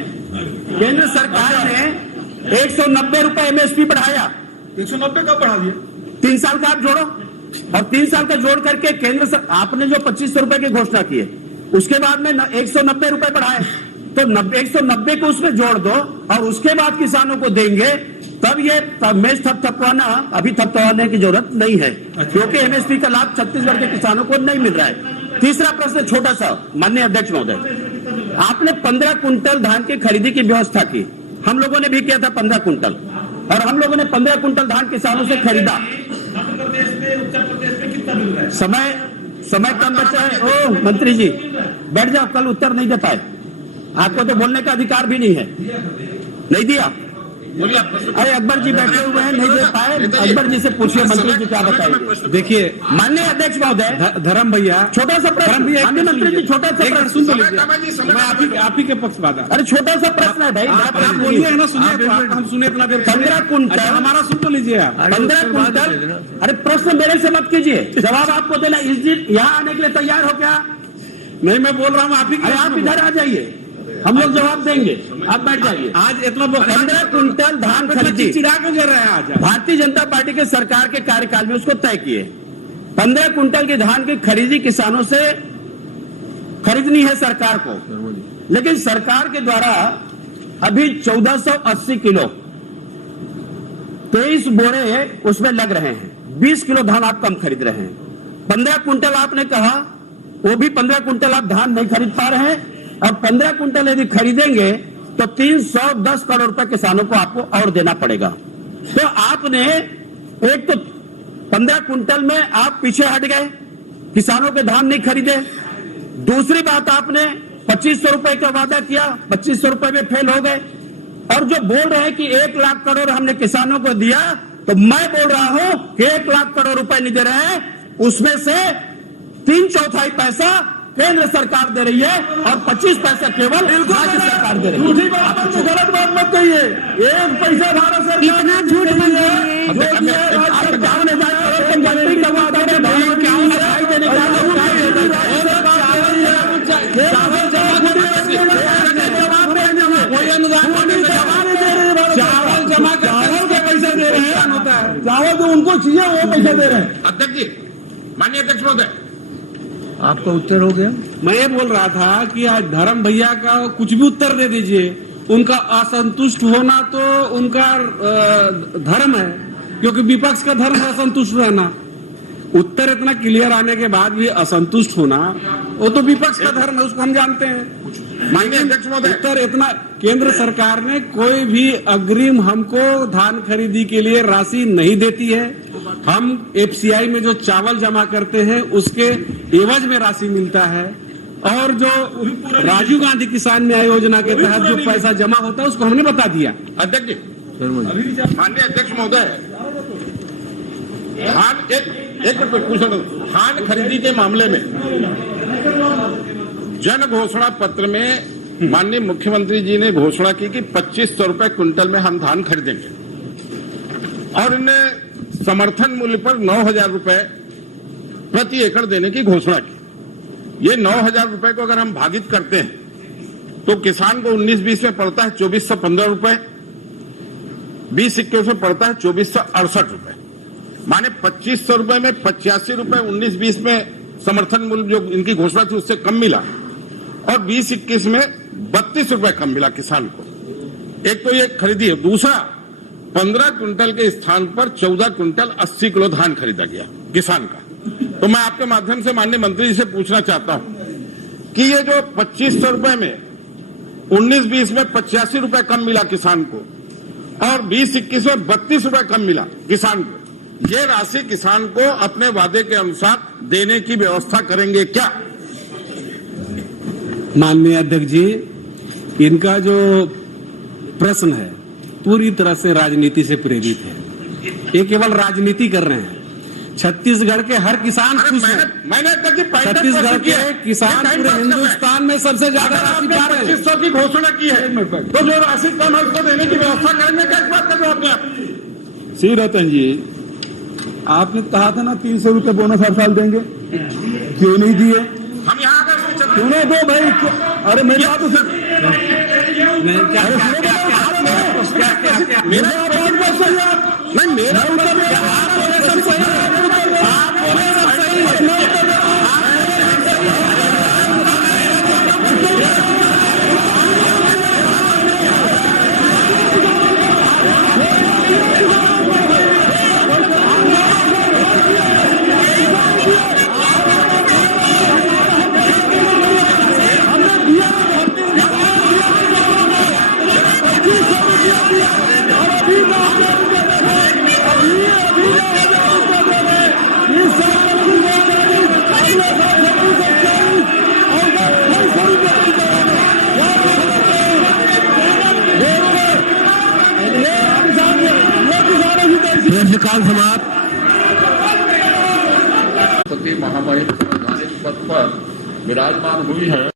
केंद्र सरकार ने 190 रुपए MSP बढ़ाया, 190 कब बढ़ा दिया? 3 साल का आप जोड़ो और 3 साल का जोड़ करके केंद्र आपने जो 2,500 रुपए की घोषणा की है उसके बाद में 190 रुपए बढ़ाए, तो 190 को उसमें जोड़ दो और उसके बाद किसानों को देंगे, तब ये मेज थपथपाना, अभी थपथपाने की जरूरत नहीं है, क्योंकि MSP का लाभ छत्तीसगढ़ के किसानों को नहीं मिल रहा है। तीसरा प्रश्न छोटा सा, माननीय अध्यक्ष महोदय, आपने 15 कुंटल धान की खरीदी की व्यवस्था की, हम लोगों ने भी किया था 15 कुंटल। और हम लोगों ने 15 कुंटल धान किसानों से खरीदा। उत्तर प्रदेश में कितना मिल रहा है? समय कम बचा है। ओ मंत्री जी बैठ जाओ, कल उत्तर नहीं दे पाए, आपको तो बोलने का अधिकार भी नहीं है। नहीं दिया? अरे अकबर जी बैठे हुए हैं, नहीं दे पाए। अकबर जी से पूछिए मंत्री जी क्या बताएंगे। देखिए माननीय अध्यक्ष महोदय, धर्म भैया, छोटा सा प्रश्न, माननीय मंत्री जी छोटा सा प्रश्न सुन लीजिए, मैं आप ही के पक्ष बात है। अरे छोटा सा प्रश्न है भाई, आप बोलिए है ना, सुनिए, हम सुनिए इतना देर। 15 कुंटल हमारा सुन तो लीजिए आप। 15 कुंटल, अरे प्रश्न मेरे से मत कीजिए, जवाब आपको देना। इस दिन यहाँ आने के लिए तैयार हो क्या? नहीं, मैं बोल रहा हूँ आप ही। अरे आप इधर आ जाइए, हम लोग जवाब देंगे, आप बैठ जाइए। आज इतना 15 कुंटल धान खरीदी चिड़ा क्यों दे रहे हैं आज? भारतीय जनता पार्टी के सरकार के कार्यकाल में उसको तय किए। 15 कुंटल की धान की खरीदी किसानों से खरीदनी है सरकार को, लेकिन सरकार के द्वारा अभी 1480 किलो 23 बोरे उसमें लग रहे हैं। 20 किलो धान आप कम खरीद रहे हैं। 15 कुंटल आपने कहा, वो भी 15 कुंटल आप धान नहीं खरीद पा रहे हैं। और 15 कुंटल यदि खरीदेंगे तो 310 करोड़ रुपए किसानों को आपको और देना पड़ेगा। तो आपने एक तो 15 कुंटल में आप पीछे हट गए, किसानों के धान नहीं खरीदे। दूसरी बात, आपने 2500 रुपए का वादा किया, 2500 रुपए में फेल हो गए। और जो बोल रहे हैं कि 1 लाख करोड़ हमने किसानों को दिया, तो मैं बोल रहा हूं कि 1 लाख करोड़ रुपए नहीं दे रहे हैं, उसमें से 3/4 पैसा केंद्र सरकार दे रही है और 25 पैसा केवल राज्य सरकार दे रही है। झूठी बात, गलत बात मत कहिए। 1 पैसा भारत सरकार इतना झूठ मत बोलिए। चावल जमा करके पैसा दे रहे हैं, होता है चावल जो उनको चाहिए वो पैसा दे रहे हैं। अध्यक्ष जी, माननीय अध्यक्ष महोदय, आपका उत्तर हो गया। मैं ये बोल रहा था कि आज धर्म भैया का कुछ भी उत्तर दे दीजिए, उनका असंतुष्ट होना तो उनका धर्म है, क्योंकि विपक्ष का धर्म है असंतुष्ट रहना। उत्तर इतना क्लियर आने के बाद भी असंतुष्ट होना, वो तो विपक्ष का धर्म है, उसको हम जानते हैं। माननीय अध्यक्ष महोदय, उत्तर इतना, केंद्र सरकार ने कोई भी अग्रिम हमको धान खरीदी के लिए राशि नहीं देती है। हम एफसीआई में जो चावल जमा करते हैं उसके एवज में राशि मिलता है, और जो राजीव गांधी किसान न्याय योजना के तहत जो पैसा जमा होता है उसको हमने बता दिया। अध्यक्ष जी, माननीय अध्यक्ष महोदय, धान खरीदी के मामले में जन घोषणा पत्र में माननीय मुख्यमंत्री जी ने घोषणा की कि 2500 रुपए क्विंटल में हम धान खरीदेंगे, और इन्हें समर्थन मूल्य पर 9000 रुपए प्रति एकड़ देने की घोषणा की। ये 9000 रुपए को अगर हम भागित करते हैं तो किसान को 19-20 में पड़ता है 2415 रुपए, 20-21 में पड़ता है 2468 रुपए। माने 2500 रुपए में 85 रुपए 19-20 में समर्थन मूल्य जो इनकी घोषणा थी उससे कम मिला, और 20-21 में 32 रुपए कम मिला किसान को। एक तो ये खरीदी है। दूसरा, 15 कुंटल के स्थान पर 14 कुंटल 80 किलो धान खरीदा गया किसान का। तो मैं आपके माध्यम से माननीय मंत्री जी से पूछना चाहता हूं कि ये जो 2500 रुपए में 19-20 में 85 रुपए कम मिला किसान को, और 20-21 में 32 रुपए कम मिला किसान को, ये राशि किसान को अपने वादे के अनुसार देने की व्यवस्था करेंगे क्या? माननीय अध्यक्ष जी, इनका जो प्रश्न है पूरी तरह से राजनीति से प्रेरित है। ये केवल राजनीति कर रहे हैं। छत्तीसगढ़ के हर किसान खुश है। मैंने छत्तीसगढ़ के किसान पूरे हिंदुस्तान में सबसे ज्यादा राशि पा रहे हैं। 2500 की घोषणा की है, तो जो राशि कम है उसको देने की व्यवस्था करेंगे क्या? इस बात का जवाब दें। श्री रतन जी, आपने कहा था ना 300 रुपए बोनस हर साल देंगे, क्यों नहीं दिए? हम यहाँ अगर क्यों नहीं दो भाई? अरे मेरी बात तो सुन। और अभी प्रश्नकाल समाप्त। महामहिम संवैधानिक पद पर विराजमान हुई है।